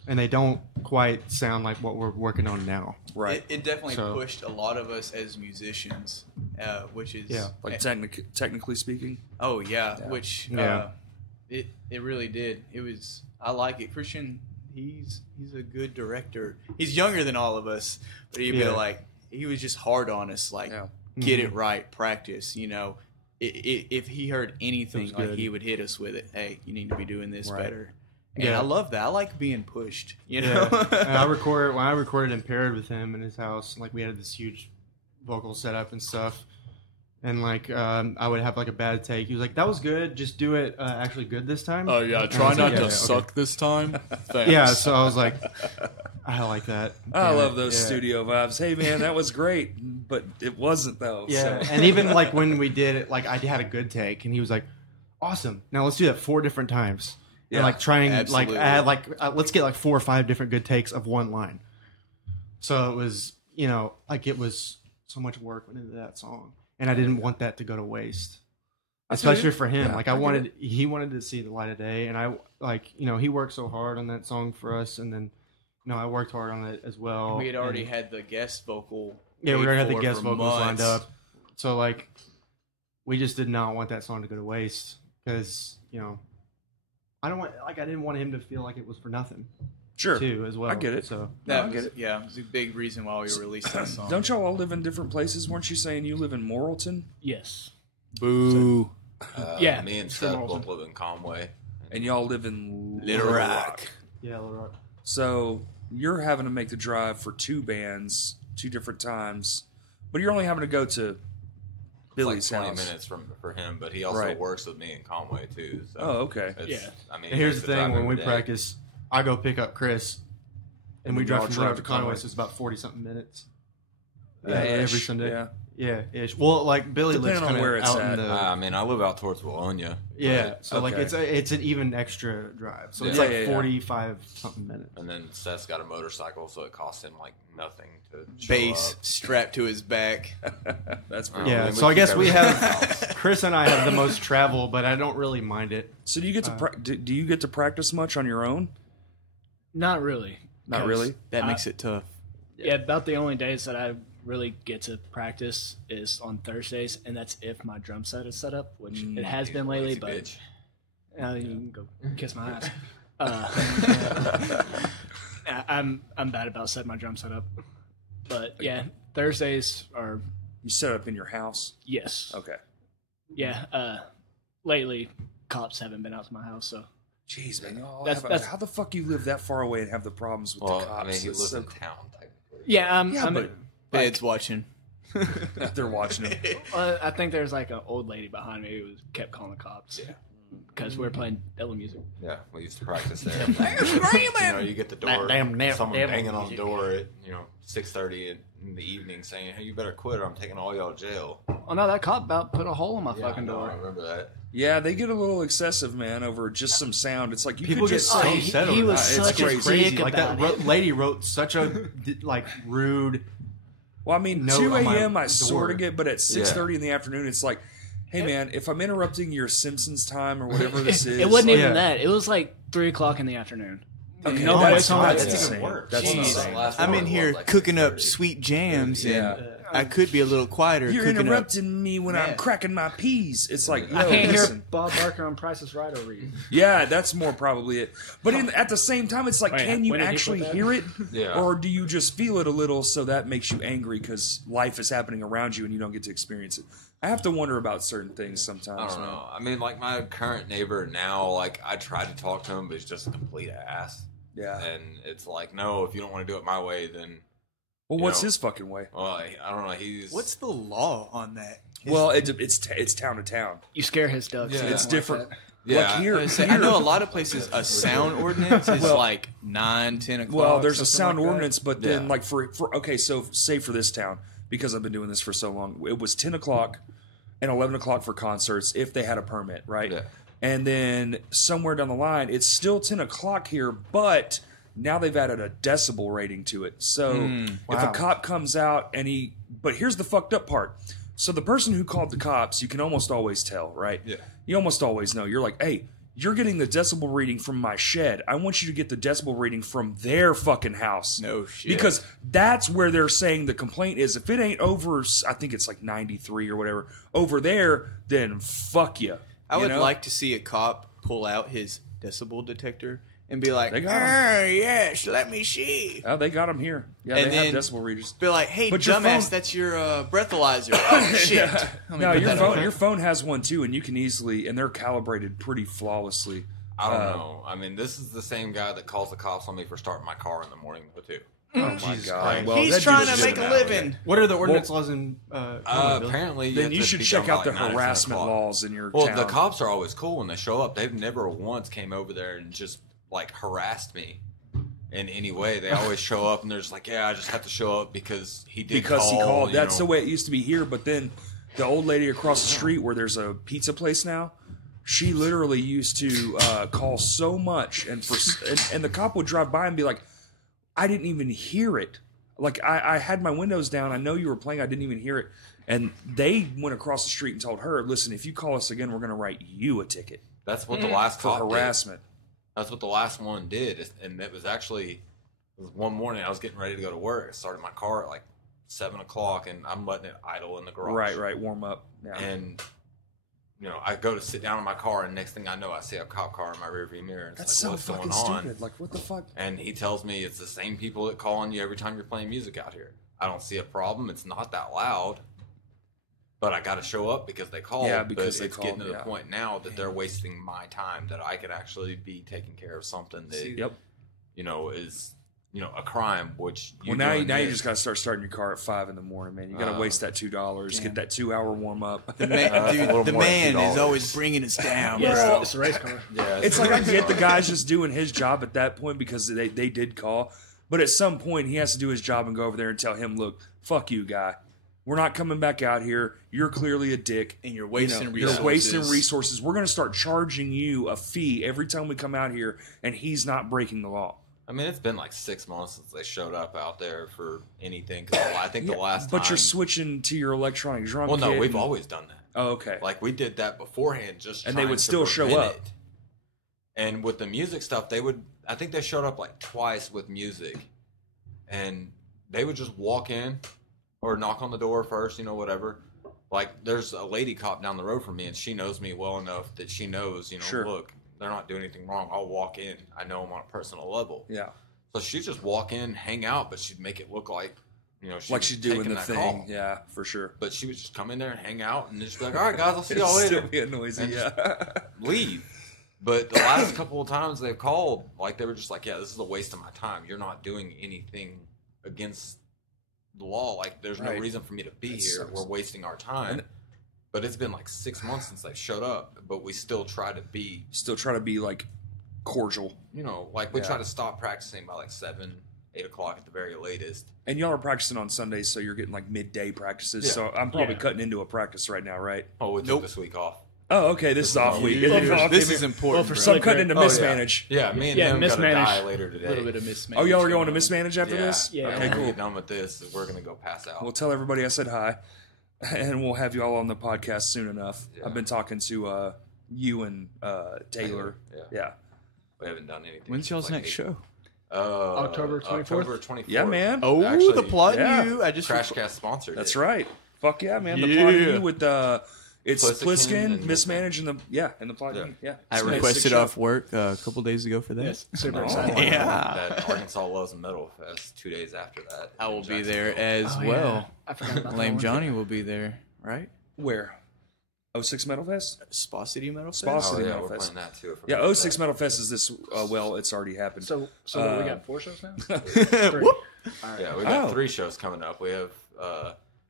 and they don't quite sound like what we're working on now. right. It definitely So- pushed a lot of us as musicians, which is Yeah. Like technically speaking, oh yeah, Yeah. which Yeah. it really did. It was, I like it. Christian, he's a good director. He's younger than all of us, but he'd be Yeah. like, he was just hard on us, like Yeah. get it right, practice. If he heard anything, It was like good. he would hit us with it. Hey, you need to be doing this Right. better. And Yeah. I love that. I like being pushed. You Yeah, know. and when I recorded Impaired with him in his house, like we had this huge vocal setup and stuff, and like I would have like a bad take. He was like, "That was good. Just do it actually good this time." Oh yeah, And I was like, "Yeah, yeah, okay." this time. Thanks. Yeah, so I was like, I like that. I Damn love it. those Yeah. studio vibes. Hey man, that was great, but it wasn't though. Yeah, so. and even like when we did it, like I had a good take, and he was like, "Awesome, now let's do that 4 different times." Yeah, And like trying absolutely. like add like let's get like 4 or 5 different good takes of one line. So it was like it was so much work went into that song, and I didn't want that to go to waste. I feel Especially you. for him, Yeah, like I get he wanted to see the light of day, and I like he worked so hard on that song for us, and then I worked hard on it as well. We had already and- had the guest vocal. we paid already had the for guest for vocals lined months. up. So like, we just did not want that song to go to waste because I didn't want him to feel like it was for nothing. Sure. Too as well. I get it. So That was, yeah, it was a big reason why we released that song. Don't y'all all live in different places? Weren't you saying you live in Morrilton? Yes. Boo. Yeah, Me and from Seth Morrilton. both live in Conway. And y'all live in Little Rock. yeah, Little Rock. So you're having to make the drive for two bands, two different times, but you're only having to go to Billy's It's like 20 house. minutes for him, but he also Right. works with me in Conway too. So Oh, okay. it's- Yeah. I mean, And here's it's the a drive thing: when we every day. practice, I go pick up Chris, and we then y'all drive from drive Little Rock to to Conway. Conway. So it's about 40-something minutes. Yeah, every ish, Sunday. Yeah. Yeah, ish. Well, like Billy lives Depending on kind where of it's out at. in the. I mean, I live out towards Wallonia. Yeah, but- so like Okay. it's an even extra drive. So it's Yeah, like yeah, yeah. 45 something minutes. And then Seth's got a motorcycle, so it costs him like nothing to show Bass up. strapped to his back. That's pretty. Yeah, then so I keep guess we everything have in-house. Chris and I have the most travel, but I don't really mind it. So do you get to do you get to practice much on your own? Not really. Not 'Cause, really. That makes it tough. Yeah, about the only days that I really get to practice is on Thursdays, and that's if my drum set is set up, which it has been lately. Lazy But bitch. you can go kiss my ass. I'm bad about setting my drum set up, but yeah, Thursdays are You set up in your house. yes. Okay. Yeah. Lately, cops haven't been out to my house, so Jeez, man. Y'all That's- how the fuck you live that far away and have the problems with Well, the cops? I mean, he It's lives so in town, technically. yeah. Yeah, but Ed's watching. they're watching him. I think there's like an old lady behind me who kept calling the cops. Yeah. Because we were playing devil music. Yeah, we used to practice there. You get the door, someone banging on the door at 6:30 in the evening, saying, "Hey, you better quit, or I'm taking all y'all to jail." Oh no, that cop about put a hole in my Yeah, fucking I know, door. I remember that. Yeah, they get a little excessive, man, over just some sound. It's like you People could get just so say, upset he over was that. such It's a crazy. dick Like that about it. lady wrote such a rude. well, I mean, No, 2 on my a.m. I door. sort of get, but at 6:30 in the afternoon, it's like, hey, man, if I'm interrupting your Simpsons time or whatever this is, It wasn't Oh, even yeah. that. It was like 3:00 in the afternoon. Okay, Nobody's that's, home. that's That's insane. even worse. That's Jeez. insane. Last I'm one in was here like cooking up 6:30. sweet jams, and Yeah. I could be a little quieter. You're cooking interrupting me when I'm Yeah. cracking my peas. It's like, I yo, can't listen. hear Bob Barker on Price is Right over you. Yeah, that's more probably it. But at the same time, it's like, Wait, can you when did he actually put that? hear it? Yeah. Or do you just feel it a little so that makes you angry because life is happening around you and you don't get to experience it? I have to wonder about certain things sometimes. I don't know. I mean, like my current neighbor now, like I tried to talk to him, but he's just a complete ass. Yeah. And it's like, no, if you don't want to do it my way, then Well, you what's know. his fucking way? well, I don't know. He's What's the law on that? Well, it's town to town. You scare his ducks. Yeah. he It's doesn't like different. that. yeah. Like here, I know a lot of places a sound ordinance is Well- like 9, 10 o'clock. Well, there's a something sound like that. ordinance, but then Yeah. like for okay, so say for this town, because I've been doing this for so long, it was 10 o'clock and 11 o'clock for concerts if they had a permit, right? Yeah. And then somewhere down the line, it's still 10 o'clock here, but now they've added a decibel rating to it. So if a Wow. cop comes out and but here's the fucked up part. So the person who called the cops, you can almost always tell, right? Yeah. You almost always know. You're like, hey, you're getting the decibel reading from my shed. I want you to get the decibel reading from their fucking house. No shit. Because that's where they're saying the complaint is. If it ain't over, I think it's like 93 or whatever, over there, then fuck you. I would know? like to see a cop pull out his decibel detector and be like, They got 'em. yes, let me see. Oh, they got them here. Yeah, And they have then- decibel readers. Be like, hey, But your dumbass, phone- that's your breathalyzer. Oh, shit. Let me No, put your that phone, away. your phone has one too, and you can easily, and they're calibrated pretty flawlessly. I don't know. I mean, this is the same guy that calls the cops on me for starting my car in the morning, too. Oh my god! Well, He's that trying dude's to make a shit living. What are the ordinance laws in? Conway, Billy? Apparently, Then have you to should be check done out by the like 9 or 10 harassment o'clock. laws in your Well, town. the cops are always cool when they show up. They've never once came over there and just like harassed me in any way. They always show up and they're just like, "Yeah, I just have to show up because he did because he call," called. you That's know. the way it used to be here. But then the old lady across the street where there's a pizza place now, she literally used to call so much, and the cop would drive by and be like, "I didn't even hear it. Like I had my windows down. I know you were playing. I didn't even hear it." And they went across the street and told her, "Listen, if you call us again, we're going to write you a ticket That's what the last for cop did. harassment." That's what the last one did, and it was actually one morning I was getting ready to go to work. I started my car at like 7 o'clock, and I'm letting it idle in the garage. Right. Warm up. Yeah. And I go to sit down in my car, and next thing I know, I see a cop car in my rearview mirror. And it's That's like, so what's fucking going on? stupid. Like, what the fuck? And he tells me it's the same people that call on you every time you're playing music out here. I don't see a problem. It's not that loud. But I got to show up because they called. Yeah, because but they it's getting called, to the yeah. point now that they're wasting my time, that I could actually be taking care of something that, Yep. is, a crime, which you Well, now you doing just got to start starting your car at 5 in the morning, man. You got to waste that $2, get that 2-hour warm up. The man, a little the more than man is $2. always bringing us down, Yeah, bro. it's a race car. Yeah, It's like I get the guy's just doing his job at that point because they did call. But at some point, he has to do his job and go over there and tell him, look, fuck you, guy. We're not coming back out here. You're clearly a dick. And you're wasting You're resources. wasting resources. We're going to start charging you a fee every time we come out here, and he's not breaking the law. I mean, it's been like 6 months since they showed up out there for anything. 'Cause I think the last But time... you're switching to your electronic drum Well, no, kit we've and- always done that. Oh, okay. Like, we did that beforehand, just And they trying would to still show prevent up. it. And with the music stuff, I think they showed up like twice with music. And they would just walk in or knock on the door first, whatever. Like, there's a lady cop down the road from me, and she knows me well enough that she knows, Sure. look, they're not doing anything wrong. I'll walk in. I know them on a personal level. Yeah. So she'd just walk in, hang out, but she'd make it look like, Like she's doing the thing. Call. Yeah, for sure. But she would just come in there and hang out and just be like, all right, guys, I'll see y'all later. Still being noisy, And yeah. Leave. But the last couple of times they've called, like, they were just like, yeah, this is a waste of my time. You're not doing anything against the law. Like, there's no Right. reason for me to be That here. sucks. We're wasting our time. But it's been like 6 months since they showed up, but we still try to be, Still try to be, like, cordial. like, we Yeah. try to stop practicing by like 7, 8 o'clock at the very latest. And y'all are practicing on Sundays, so you're getting, like, midday practices. Yeah. So I'm probably Yeah. cutting into a practice right now, right? Oh, we took Nope. this week off. Oh, okay. This is off week. This is important. for bro. So I'm cutting into Oh, yeah. mismanage. Yeah, me and Yeah, him got to mismanage. die later a today. little bit of mismanagement. Oh, y'all are going to mismanage after Yeah. this? Yeah. Okay, When we cool. get done with this, we're gonna go pass out. Well, tell everybody I said hi, and we'll have you all on the podcast soon enough. Yeah. I've been talking to you and Taylor. Yeah. We haven't done anything. When's y'all's since, like, next show? October 24th? October 24th. Yeah, man. Oh, Actually, the plug yeah. you. I just Crashcast sponsored. That's it. right. Fuck yeah, man. The Yeah. plot you with it's Pliskin Pliskin, and mismanage, and the plot Yeah. yeah. I It's a requested sick show. off work a couple days ago for that. Yes, super Oh. excited. Yeah. That Arkansas Loves Metal Fest 2 days after that. I will in be there Jacksonville. as Oh, yeah. well. I forgot about that Lame one. Johnny will be there, right? Where? 06 Metal Fest? Spa City Metal Fest? Spa Oh City yeah, Metal we're Fest. playing that too. I Yeah, forgot 06 that. Metal Fest is this. It's already happened. So what, we got 4 shows now? Whoop. All right. Yeah, we got Oh. 3 shows coming up. We have.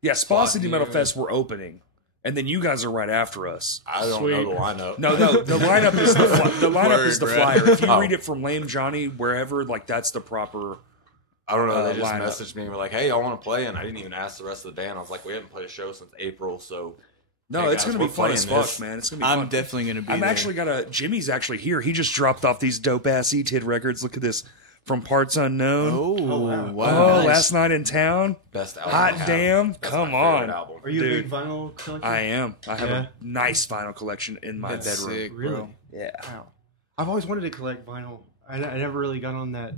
Yeah, Spa Plot City Metal you. Fest. We're opening, and then you guys are right after us. I don't Sweet. know the lineup. No, the lineup is the lineup Word, is the bro. flyer. If you Oh. read it from Lame Johnny, wherever, like that's the proper. I don't know. They just lineup. messaged me and were like, "Hey, I want to play," and I didn't even ask the rest of the band. I was like, "We haven't played a show since April, so." No, Hey, it's guys, gonna be we're fun as playing fuck, this. man. It's gonna be I'm fun. definitely going to be I'm there. actually Jimmy's actually here. He just dropped off these dope ass E-Tid records. Look at this from Parts Unknown. Oh, wow. wow. Oh, Nice. Last Night in Town. Best album. Hot I have. damn. That's Come my favorite on. album. Are you a Dude. big vinyl collector? I am. I have Yeah. a nice vinyl collection in my That's bedroom. sick, Really? bro. Yeah. Wow. I've always wanted to collect vinyl. I never really got on that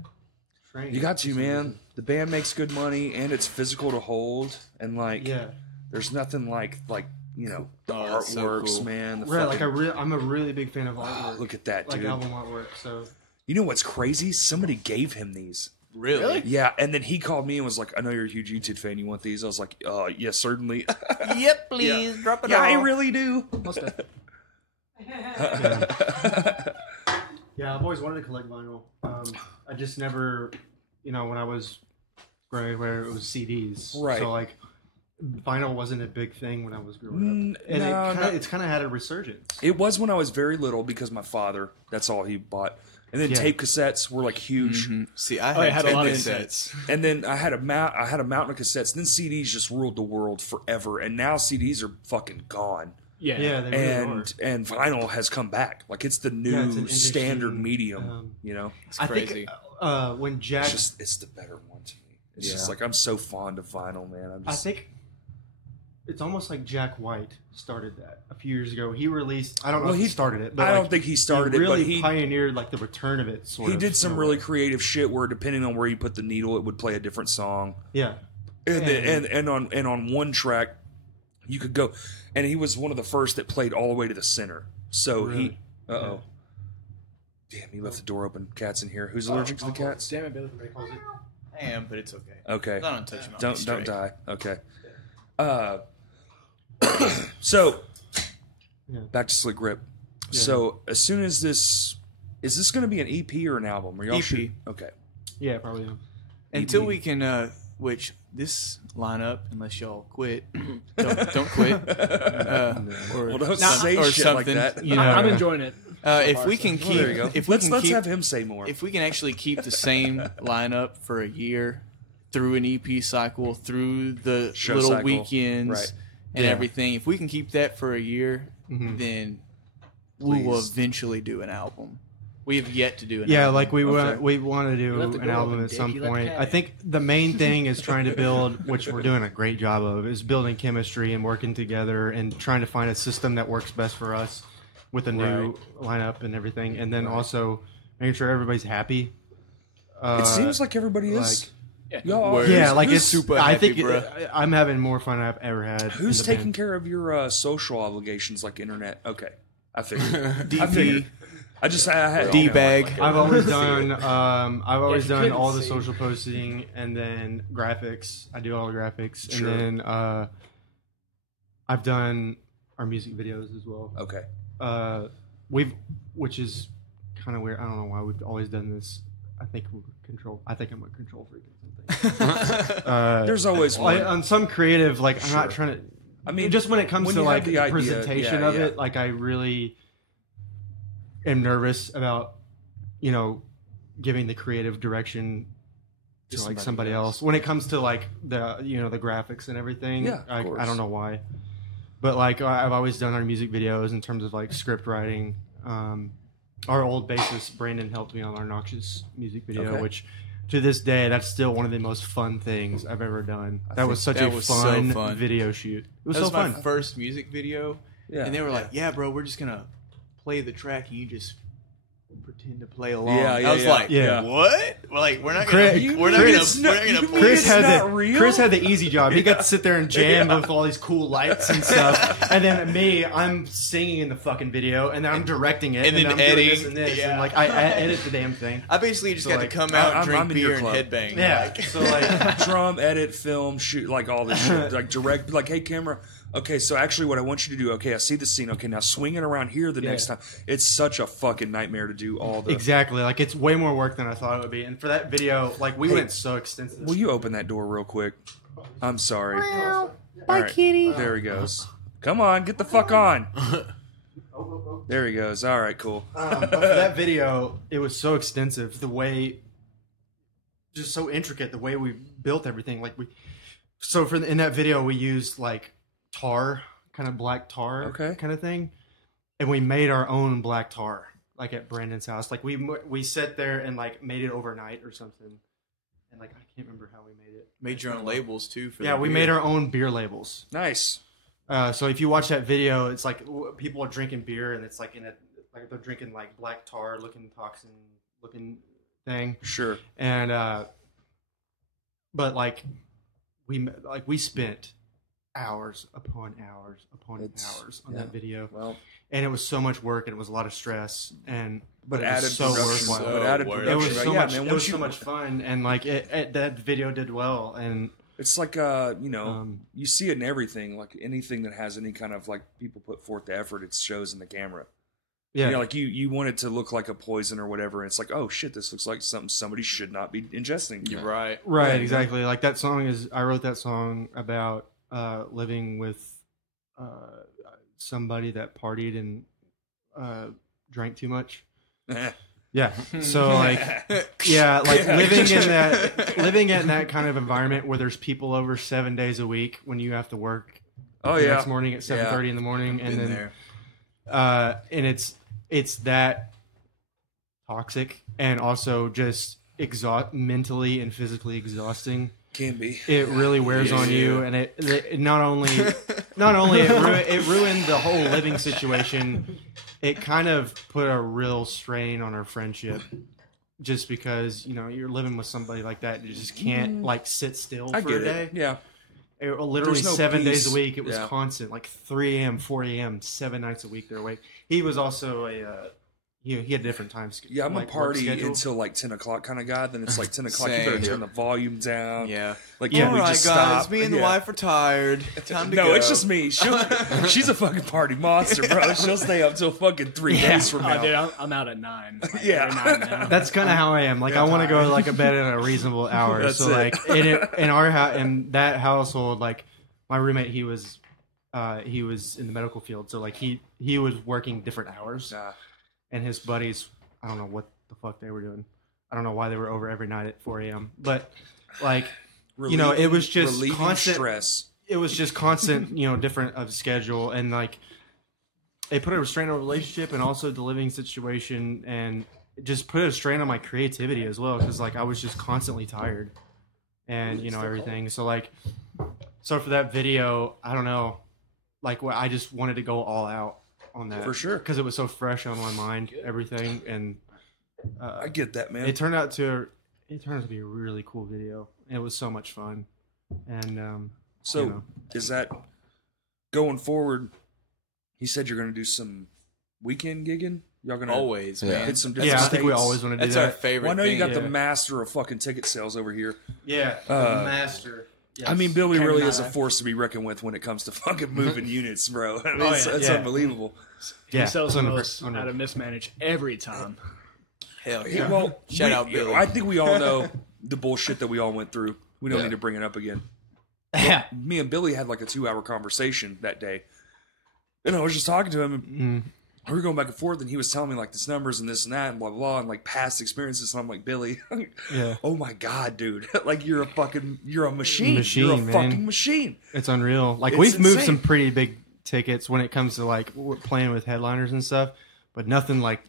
train. You got to, man. The band makes good money and it's physical to hold and like Yeah. there's nothing like the Oh, that's so artworks, cool. man. The Right, like fucking- I'm a really big fan of artwork. look at that, like dude. album artwork. So You know what's crazy? Somebody gave him these. Really? Yeah, and then he called me and was like, "I know you're a huge E-Tid fan. You want these?" I was like, yes, certainly." Yep, please. Drop it yeah, off. I really do. Most of- yeah, I've always wanted to collect vinyl. I just never, when I was growing up, where it was CDs. Right. So like, vinyl wasn't a big thing when I was growing up, and no. it's kind of had a resurgence. It was when I was very little because my father. That's all he bought. And then Yeah. tape cassettes were like huge. Mhm. See, I Oh, it had, had a lot of cassettes. And then I had a mountain of cassettes. Then CDs just ruled the world forever. And now CDs are fucking gone. yeah. Yeah, they really are. And vinyl has come back. Like it's the new Yeah, it's an interesting, standard medium. It's I crazy. think when Jack, It's the better one to me. It's just like I'm so fond of vinyl, man. I think it's almost like Jack White started that a few years ago. He released. I don't know Well, if he he- started it, but I like, don't think he started it, really but he pioneered like the return of it. Sort he of, did some in a really way. creative shit where depending on where you put the needle, it would play a different song. Yeah. and on one track you could go, and he was one of the first that played all the way to the center. So Really? Damn, he left the door open. Cats in here. Who's allergic to the cats? Damn it, Billy. I am, but it's okay. Okay. I'm not untouchable. Don't die. Okay. So Yeah. back to Slick Grip. Yeah. So as soon as is this going to be an EP or an album? Are y'all EP. shoot- Okay. Yeah, probably. Am. Until we can, which this lineup, unless y'all quit, don't quit, or Well, don't not- say or shit like something. that. You know, I'm enjoying it. if we can Well, there you go. keep, if we Let's can keep, have him say more. if we can actually keep the same lineup for a year through an EP cycle, through the Show little cycle. weekends Right. and Yeah. everything, if we can keep that for a year, Mhm. then we will Please. eventually do an album. We have yet to do an Yeah, album. like we Okay. want to do Let the an door album open, at dick. some You let the point. cat I in. think the main thing is trying to build, which we're doing a great job of, is building chemistry and working together and trying to find a system that works best for us with a new lineup and everything, and then also making sure everybody's happy. It seems like everybody is. Yeah. Y'all, Word. yeah, like who's it's super I happy, think bruh? I'm having more fun I've ever had. Who's in the taking band. care of your social obligations like internet? Okay, I figured. DB, I figured. I had D-bag. I've always done. I've always you done couldn't all the see. social posting and then graphics. I do all the graphics, Sure. and then I've done our music videos as well. Okay. Which is kind of weird. I don't know why we've always done this. I think I'm a control freak or something. There's always one. on some creative, like I'm not Sure. trying to. I mean, Just when it comes when to you have like the the idea, presentation yeah, of yeah. it, like I really am nervous about, giving the creative direction to To like somebody somebody else. else. When it comes to like the the graphics and everything, Yeah, of course. I don't know why, but like I've always done our music videos in terms of like script writing. Our old bassist Brandon helped me on our Noxious music video, Okay. which to this day that's still one of the most fun things I've ever done. That was such that a was so fun, fun. video shoot. It was That was so fun. my first music video, Yeah. and they were like, "Yeah, bro, we're just gonna play the track, and you just pretend to play along." Yeah, I yeah, was yeah. like, Yeah. "What? Like, we're not Chris- gonna, you we're not mean gonna, it's we're not- not gonna you play." mean Chris it's had not the real? Chris had the easy job. He got to sit there and jam with all these cool lights and stuff. And then me, I'm singing in the fucking video, and then I'm directing it, And then I'm doing editing. this and this, Yeah. and like I edit the damn thing. I basically just So, got like, to come out, I'm drink in your beer, and club. headbang. Yeah. So like, Drum, edit, film, shoot, like all this shit. Like direct, like, hey, camera. Okay, so actually what I want you to do, okay, I see the scene. Okay, now swing it around here the next time. It's such a fucking nightmare to do all the... exactly, like it's way more work than I thought it would be. And for that video, like we Hey, went so extensive. Will you open that door real quick? I'm sorry. Bye, All right, kitty. there he goes. Come on, get the fuck on. There he goes. All right, cool. But for that video, it was so extensive. The way, just so intricate. The way we built everything, in that video we used like tar, kind of black tar, Okay. kind of thing, and we made our own black tar, like at Brandon's house. Like we sat there and like made it overnight or something, and like I can't remember how we made it. Made your own labels too. For Yeah, the we beer. made our own beer labels. Nice. So if you watch that video, it's like people are drinking beer, and it's like like they're drinking like black tar looking toxin looking thing, Sure. and but like we spent hours upon hours upon It's- hours on yeah. that video, Well, and it was so much work and it was a lot of stress, and but it was added so production. worthwhile. But added worth it. It production. was right? so Yeah, much. man, It once was you- so much fun, and like that video did well, and It's like you see it in everything. Like anything that has any kind of like people put forth the effort, it shows in the camera. yeah, You know, like you want it to look like a poison or whatever. And it's like, oh shit, this looks like something somebody should not be ingesting. You're right. right, Yeah. exactly. Like that song I wrote that song about living with somebody that partied and drank too much. Yeah. So like yeah, like Yeah. living in that kind of environment where there's people over 7 days a week when you have to work Oh the yeah. next morning at 7:30 in the morning, and Been then there. and it's that toxic and also just mentally and physically exhausting. Can be. It really wears on you, and it not only it ruined the whole living situation. It kind of put a real strain on our friendship just because you're living with somebody like that, you just can't like sit still I for get a day. it. Yeah. Literally There's no 7 days peace. a week. It was Yeah. constant, like 3 a.m., 4 a.m., 7 nights a week they're awake. He was also he had a different time schedule. Yeah, I'm like, a work party schedule. until like 10 o'clock kind of guy. Then it's like 10 o'clock. You Same. better turn the volume down. Yeah. Like, Yeah. can we All right, just guys. stop? Me and the Yeah. wife are tired. Time to go. No, it's just me. She's a fucking party monster, bro. She'll stay up till fucking 3 days from now. Oh, dude, I'm out at 9. Like, Yeah. every 9 now. That's kind of how I am. Like I want to go like a bed at a reasonable hour. That's So it. like in our house, in that household, like my roommate, he was in the medical field. So like he was working different hours, Nah. and his buddies, I don't know what the fuck they were doing. I don't know why they were over every night at 4 a.m. But like it was just relieving constant stress. It was just constant, different of schedule, and like it put a restraint on the relationship and also the living situation, and it just put a strain on my creativity as well, because like I was just constantly tired, and everything. So like, for that video, I don't know, like I just wanted to go all out on that For sure. because it was so fresh on my mind, everything, and I get that, man. it turned out to be a really cool video. It was so much fun, and So is that going forward? He said you're going to do some weekend gigging. Y'all going to Always, Yeah. man. hit some different yeah, I think we states? always want to do That's our that. favorite Well, I know thing. you got the Yeah. master of fucking ticket sales over here. Yeah, Uh, master. I mean, Billy Ken really and is a I. force to be reckoned with when it comes to fucking moving units, bro. I mean, Oh, it's yeah. it's Yeah. unbelievable. Yeah, He sells the 100%. most out of mismanaged every time. Hell Yeah, yeah. well, Shout out, Billy. I think we all know the bullshit that we all went through. We don't Yeah. need to bring it up again. Yeah. Me and Billy had like a 2-hour conversation that day, and I was just talking to him. And we were going back and forth, and he was telling me like this numbers and this and that and blah blah, blah and like past experiences. And I'm like, Billy, Yeah. oh my god, dude, like you're a machine. You're a Machine, man. fucking machine. It's unreal. Like It's we've moved insane. some pretty big tickets when it comes to like playing with headliners and stuff, but nothing like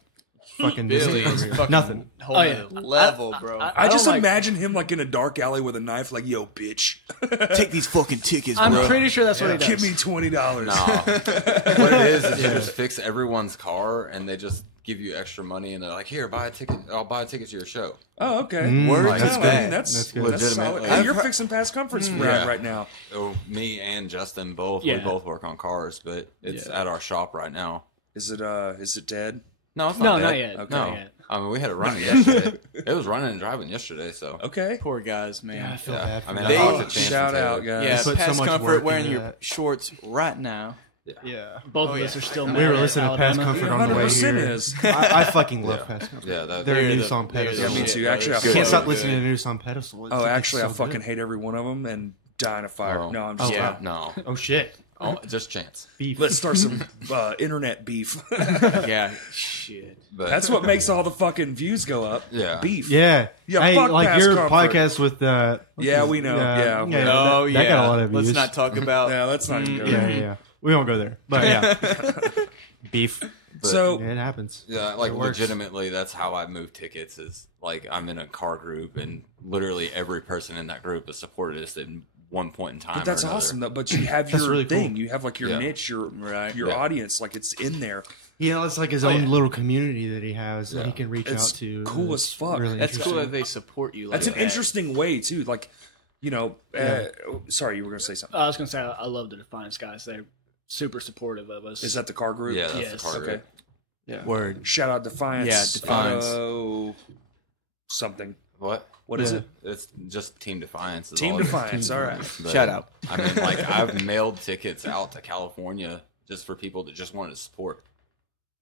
fucking Billy Disney is over here. fucking Nothing. whole Oh, yeah. level, bro. I just don't like- imagine him like in a dark alley with a knife, like, yo, bitch, Take these fucking tickets, I'm bro. pretty sure that's what he does. give me $20. Nah. What it is you just fix everyone's car and they just give you extra money and they're like, here, buy a ticket. I'll buy a ticket to your show. Oh, okay. Word Like, to I mean, that. that's That's good. That's solid. Legitimately. Hey, you're I've- fixing past comforts Yeah. right now. Oh, me and Justin both. Yeah. We both work on cars, but it's Yeah. at our shop right now. Is it dead? No, it's No, not not dead. yet. Okay. No, Not yet. I mean we had it running yesterday. It was running and driving yesterday, so Okay. Poor guys, man. Yeah, I feel yeah. bad for I mean, them. I talked to Chance Shout and out, Taylor. guys. Yeah, put so past much comfort work wearing into your that. shorts right now. Yeah. Both Oh, of us yeah. are still We mad We were at listening to Past Alabama. Comfort on the way 100% here. is. I fucking love Yeah. Past Comfort. Yeah, that, Their They're new the- song they're Pedestal. Yeah, me shit, too. bro. Actually, I They're Can't so stop good. listening to the new song Pedestal. Oh, It's actually, I so fucking good. hate every one of them and dying of fire. Oh. No, I'm Oh, just Yeah. no, Oh shit. oh, just Chance. Beef. Let's start some internet beef. Yeah, shit. But That's what makes all the fucking views go up. Yeah. Beef. Yeah. Yeah, Hey, fuck like Past your Comfort. podcast with Yeah, we know. Yeah. Oh, that, yeah. that got a lot of views. Let's not talk about. Yeah, let's not even go Yeah, there. yeah. We won't go there. But yeah. Beef. But- So, Yeah, it happens. Yeah, like It works. legitimately, that's how I move tickets. Is like I'm in a car group, and literally every person in that group has supported us at one point in time. but that's or another. awesome, though. But you have That's your really thing. cool. You have like your Yeah. niche, your Yeah. audience. Like it's in there. You know, it's like his Oh, own yeah. little community that he has that Yeah. he can reach It's out to. cool It's as fuck. Really That's cool interesting. that they support you. Like That's an that. interesting way too. Like, you know. Yeah. Sorry, you were gonna say something. I was gonna say I love the Defiance guys. They're super supportive of us. Is that the car group? Yeah, that's Yes. the car Okay. group. Yeah. Word. Shout out Defiance. Yeah, Defiance. Something. What? What is Yeah. it? It's just Team Defiance. is Team all it is. Defiance. All right. But, Shout out. I mean, like I've mailed tickets out to California just for people that just wanted to support. Get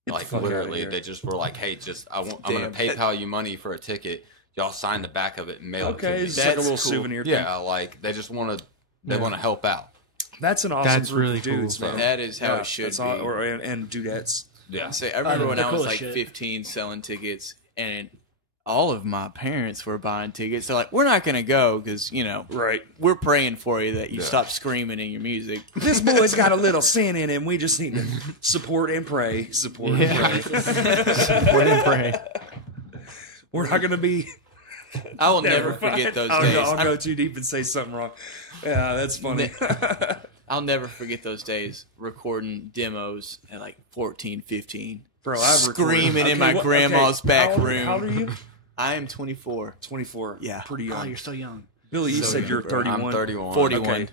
the Like fuck outta literally, here. they just were like, "Hey, I'm gonna Damn. PayPal you money for a ticket. Y'all sign the back of it and mail it Okay, to it's me." like a That's little cool. souvenir thing. Yeah, like they just want to. They Yeah. want to help out. That's an awesome That's group really of dudes, cool. man. That is how Yeah, it should that's be. all- and dudettes. Yeah. Say, I remember Oh, when the I was coolest like shit. 15 selling tickets, and all of my parents were buying tickets. They're like, "We're not going to go because Right. we're praying for you that you Yeah. stop screaming in your music." This boy's got a little sin in him. We just need to support and pray. Support and Yeah. pray. Support and pray. We're not going to be. I will never Never mind. forget those I'll days. Go, I'll go too deep and say something wrong. Yeah, that's funny. I'll never forget those days recording demos at like 14, 15. Bro, I've recorded- Screaming in Okay, my what- grandma's okay, back how old- room. How old are you? I am 24. 24. Yeah. Pretty Oh, young. you're so young. Billy, you So said young, you're bro. 31. I'm 31. 41. Okay.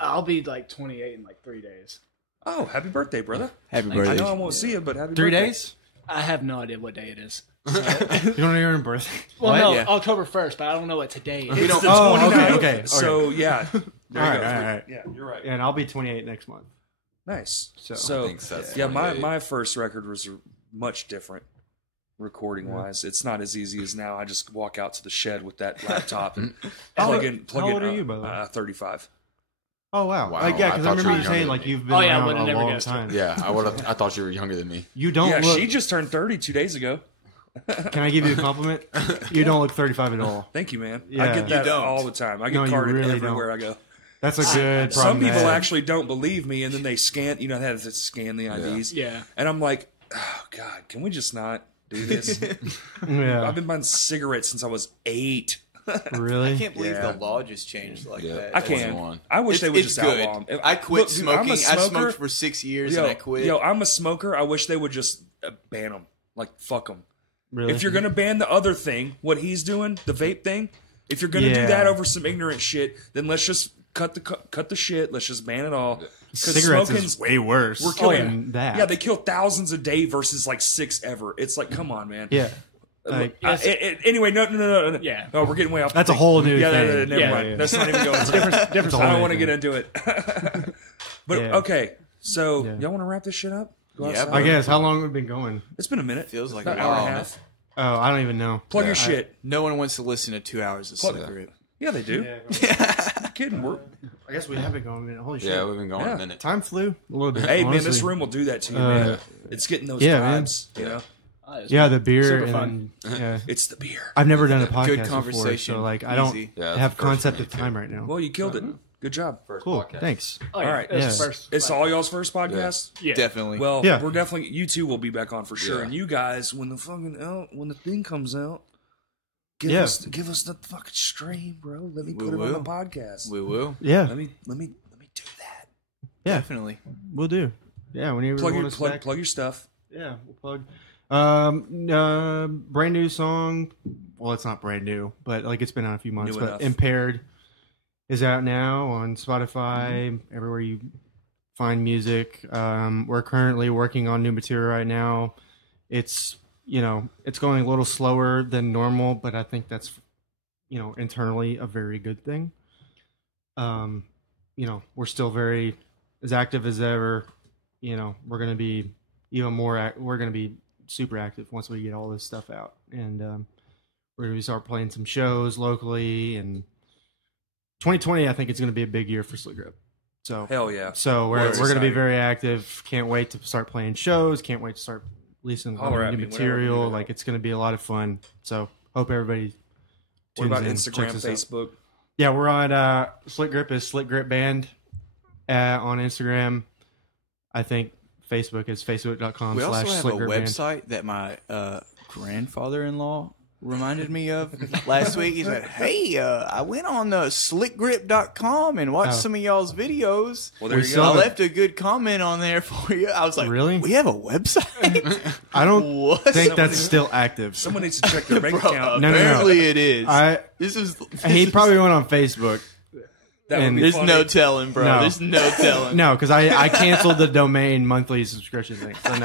I'll be like 28 in like 3 days. Oh, happy birthday, brother. Happy I birthday. know I won't see you, but happy 3 birthday. days? I have no idea what day it is. You don't know your own birthday? Well, What? no, Yeah. October 1st, but I don't know what today is. It's the Oh, 29th. okay. So, yeah. There All you right, go. all right. Yeah, you're right. And I'll be 28 next month. Nice. So- So, I think so, that's yeah, my 28. my first record was much different recording wise. It's not as easy as now. I just walk out to the shed with that laptop and plug in. how old are you, by the way? 35. Oh wow! Wow, Like, yeah, I because I thought you remember were you saying younger like than me. you've been Oh, yeah, I around would've a never long guessed it. time. Yeah, I thought you were younger than me. You don't Yeah, look. she just turned 30 2 days ago. Can I give you a compliment? You don't look 35 at all. Thank you, man. I Yeah. get that You don't. all the time. I No, get you carded really everywhere I go. That's a good Some problem. to people have. actually don't believe me, and then they scan. You know, they have to scan the IDs. Yeah. And I'm like, oh God, can we just not do this? Yeah. I've been buying cigarettes since I was 8. Really? I can't believe Yeah. the law just changed like Yeah. that. I That's can't. one. I wish they would It's just good. outlaw them. I quit Look, dude, I'm smoking. a I smoker. smoked for 6 years Yo, and I quit. Yo, I'm a smoker. I wish they would just ban them. Like, fuck them. Really? If you're gonna ban the other thing, what he's doing, the vape thing, if you're gonna do Yeah. that over some ignorant shit, then let's just cut the shit. Let's just ban it all. 'Cause Cigarettes smoking's- is way worse. We're killing than that. Yeah, they kill thousands a day versus like 6 ever. It's like, come on, man. Yeah. Like, Anyway, no. Yeah. No, we're getting way off. That's a the whole new yeah, thing. Never Yeah, mind. yeah. Let's not even go into Different It's a I whole don't new want to thing. get into it. But Yeah. okay, so Yeah. y'all want to wrap this shit up? Go Yeah, outside? I guess. How long have we been going? It's been a minute. Feels like About a an hour and while. a half. Oh, I don't even know. Plug your shit. No one wants to listen to 2 hours of Plug- Slip Grip. Yeah, they do. Yeah. Kidding. We're, I guess we have been going a minute. Holy shit. Yeah, we've been going Yeah. a minute. Time flew a little bit. hey, man, this honestly. room will do that to you, Uh, man. It's getting those yeah, man. vibes. You know, Yeah, the beer Super and fun. then, yeah. it's the beer. I've never done a podcast Good before, conversation. so like I don't Easy. Yeah, that's have the first concept for me, of time too. right now. Well, you killed it. Good job. First Cool, podcast. thanks. Oh, yeah. All right. It was Yeah. the first, It's all y'all's first podcast. Yeah. Definitely. Well, Yeah. we're definitely you two will be back on for sure, Yeah. and you guys when the thing comes out, give Yeah. us the fucking stream, bro. Let me We put it on the will. podcast. we will. Yeah, Let me do that. yeah, Definitely. we'll do. Yeah, whenever Plug you your want us plug, back. plug your stuff. Yeah, we'll plug. Brand new song. Well, it's not brand new, but like it's been out a few months. New But enough. Impaired is out now on Spotify, everywhere you find music. We're currently working on new material right now. It's it's going a little slower than normal, but I think that's internally a very good thing. We're still very as active as ever. We're gonna be even more. We're gonna be super active once we get all this stuff out, and we're gonna start playing some shows locally. And 2020, I think it's gonna be a big year for Slick Grip. So Hell yeah. so we're That's gonna be exciting. very active. Can't wait to start playing shows. Can't wait to start releasing Holler at new me whenever material. you do that. Like it's gonna be a lot of fun. So hope everybody. What about tunes in, Instagram, checks us out. Facebook? Yeah, we're on Slick Grip is Slick Grip Band on Instagram. I think Facebook is We also facebook.com/Slick have a Grip Band. website that my grandfather-in-law reminded me of last week. He said, "Hey, I went on slickgrip.com and watched Oh. some of y'all's videos. Well, there We you still I go. have left a good comment on there for you." I was like, Really? We have a website? I don't What? think that's still active. Someone needs to check their bank Bro, account. No, no, no. apparently it is. He This probably went on Facebook. That would and be There's funny. no telling, bro. No. There's no telling. No, because I canceled the domain monthly subscription thing. So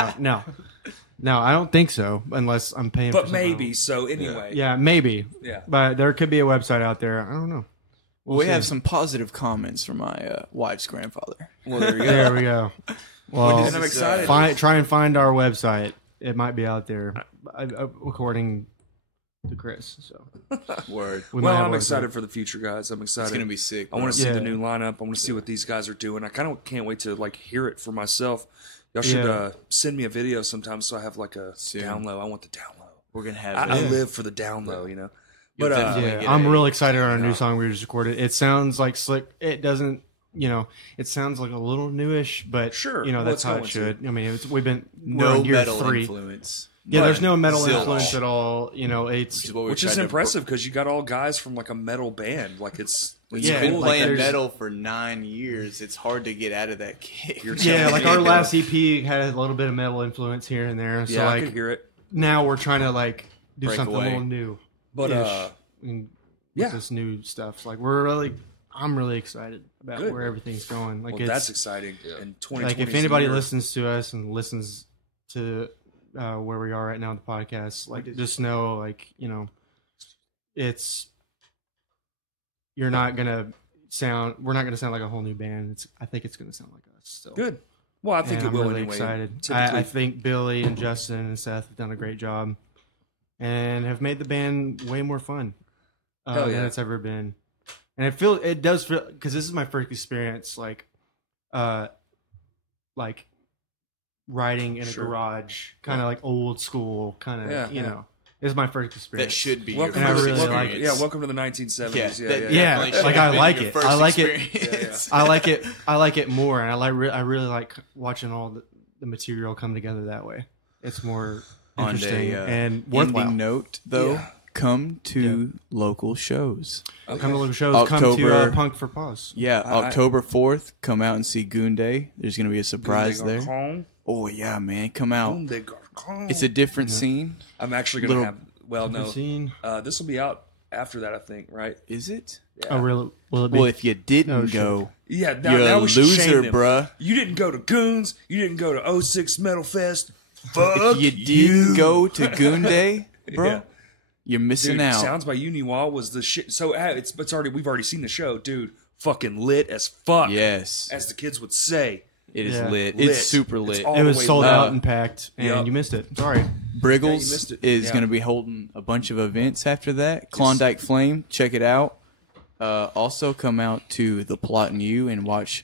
no, I don't think so unless I'm paying. for But something maybe. else. So anyway. Yeah, maybe. Yeah. But there could be a website out there. I don't know. We see. have some positive comments from my wife's grandfather. Well, there you go. There we go. Well, And I'm excited. try and find our website. It might be out there, according to Chris. So Word. we might Well, have I'm a excited website. for the future, guys. I'm excited. It's gonna be sick. I want to see Yeah. the new lineup. I want to see what these guys are doing. I kind of can't wait to like hear it for myself. Y'all should Yeah. send me a video sometime so I have like a Soon. down low. I want the down low. We're gonna have. I it. live for the down low, you know. You'll But definitely Yeah, get I'm a- real excited on our new song we just recorded. It sounds like slick. It doesn't, it sounds like a little newish, but Sure. that's Well, it's how it going should. I mean, we're no on year metal 3. influence. Yeah, there's no metal Zilch. influence at all. It's which is impressive because you got all guys from like a metal band. Like it's When Yeah, you've been like playing there's- metal for 9 years, it's hard to get out of that kick. yeah, like our last EP had a little bit of metal influence here and there. So yeah, I like could hear it. now we're trying to like do break something away. a little new. But And yeah. with this new stuff. Like I'm really excited about Good. where everything's going. Like well, that's exciting. Yeah. And 2020 like if anybody listens to us and listens to where we are right now in the podcast, like just know, like, you know, we're not gonna sound like a whole new band. I think it's gonna sound like us still. good. Well, I think And it will I'm really anyway. excited. Typically- I think Billy and Justin and Seth have done a great job and have made the band way more fun Hell yeah. than it's ever been. And it does feel, because this is my first experience, like writing in a Sure. garage, kind of like old school, kind of, Yeah, you yeah. know. This is my first experience. That should be welcome your And I first really like it. experience. Yeah, welcome to the 1970s. Yeah, Yeah, that Yeah, definitely should like, have I been like your it. first I like it. experience. I like it more, and I really like watching all the material come together that way. It's more On interesting a and worthwhile. ending note, though, Yeah. come to local shows. Come to local shows. Come October- to Punk for Pause. Yeah, I- October 4th, come out and see Goon Day. There's going to be a surprise there. Garcon. Oh, yeah, man. Come out. Boom de Garcon. It's a different scene. I'm actually going to little- have. Well, no. Seen? This will be out after that, I think. Right? Is it? Oh, really? Will it be? Well, if you didn't Oh, sure. go, Yeah. Now, you're now a we should shame loser, them. bruh. You didn't go to Goons. You didn't go to 06 Metal Fest. Fuck If you didn't go to Goon Day, bro, Yeah. you're missing Dude, out. Sounds by Uniwall was the shit. So it's already, we've already seen the show, dude. Fucking lit as fuck. Yes, As the kids would say. it is Yeah. lit. Lit. It's super lit. It's all it the was way sold lit. out and packed, and Yup. you missed it. Sorry. Yeah, you Briggles missed it. is Yeah. going to be holding a bunch of events after that. Klondike Flame, check it out. Also, come out to the Plot and You and watch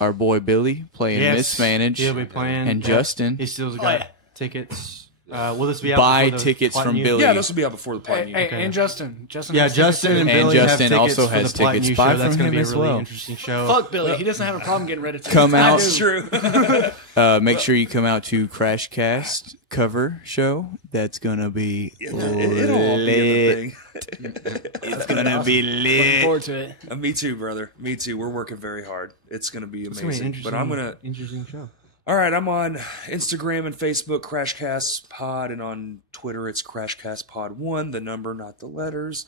our boy Billy playing Mismanaged. He'll be playing. And Justin. He still's got yeah. tickets. Will this be out Buy before the tickets Plot from and You? Billy. Yeah, this will be out before the plot. Hey, hey, Okay. and Justin. Yeah, has tickets Justin too. and And Billy Justin have tickets also for has the Plot and tickets. You Buy show. That's from going to him be a as really well. interesting show. Fuck Billy. He doesn't have a problem getting rid of tickets. Come I out. do. That's true. Make sure you come out to Crashcast cover show. That's going to be It'll all be in the lit. thing. It's going to be Looking lit. forward to it. Me too, brother. Me too. We're working very hard. It's going to be It's gonna be an amazing. But I'm going to. interesting show. All right, I'm on Instagram and Facebook, Crashcast Pod, and on Twitter, it's Crashcast Pod 1, the number, not the letters,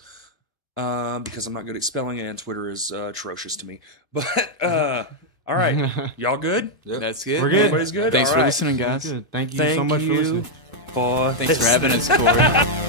because I'm not good at spelling it, and Twitter is atrocious to me. But, all right, y'all good? Yep. That's good. We're good. Everybody's good? Thanks All for right. listening, guys. Good. Thank you Thank so much for you listening. for Thanks for having us, Corey.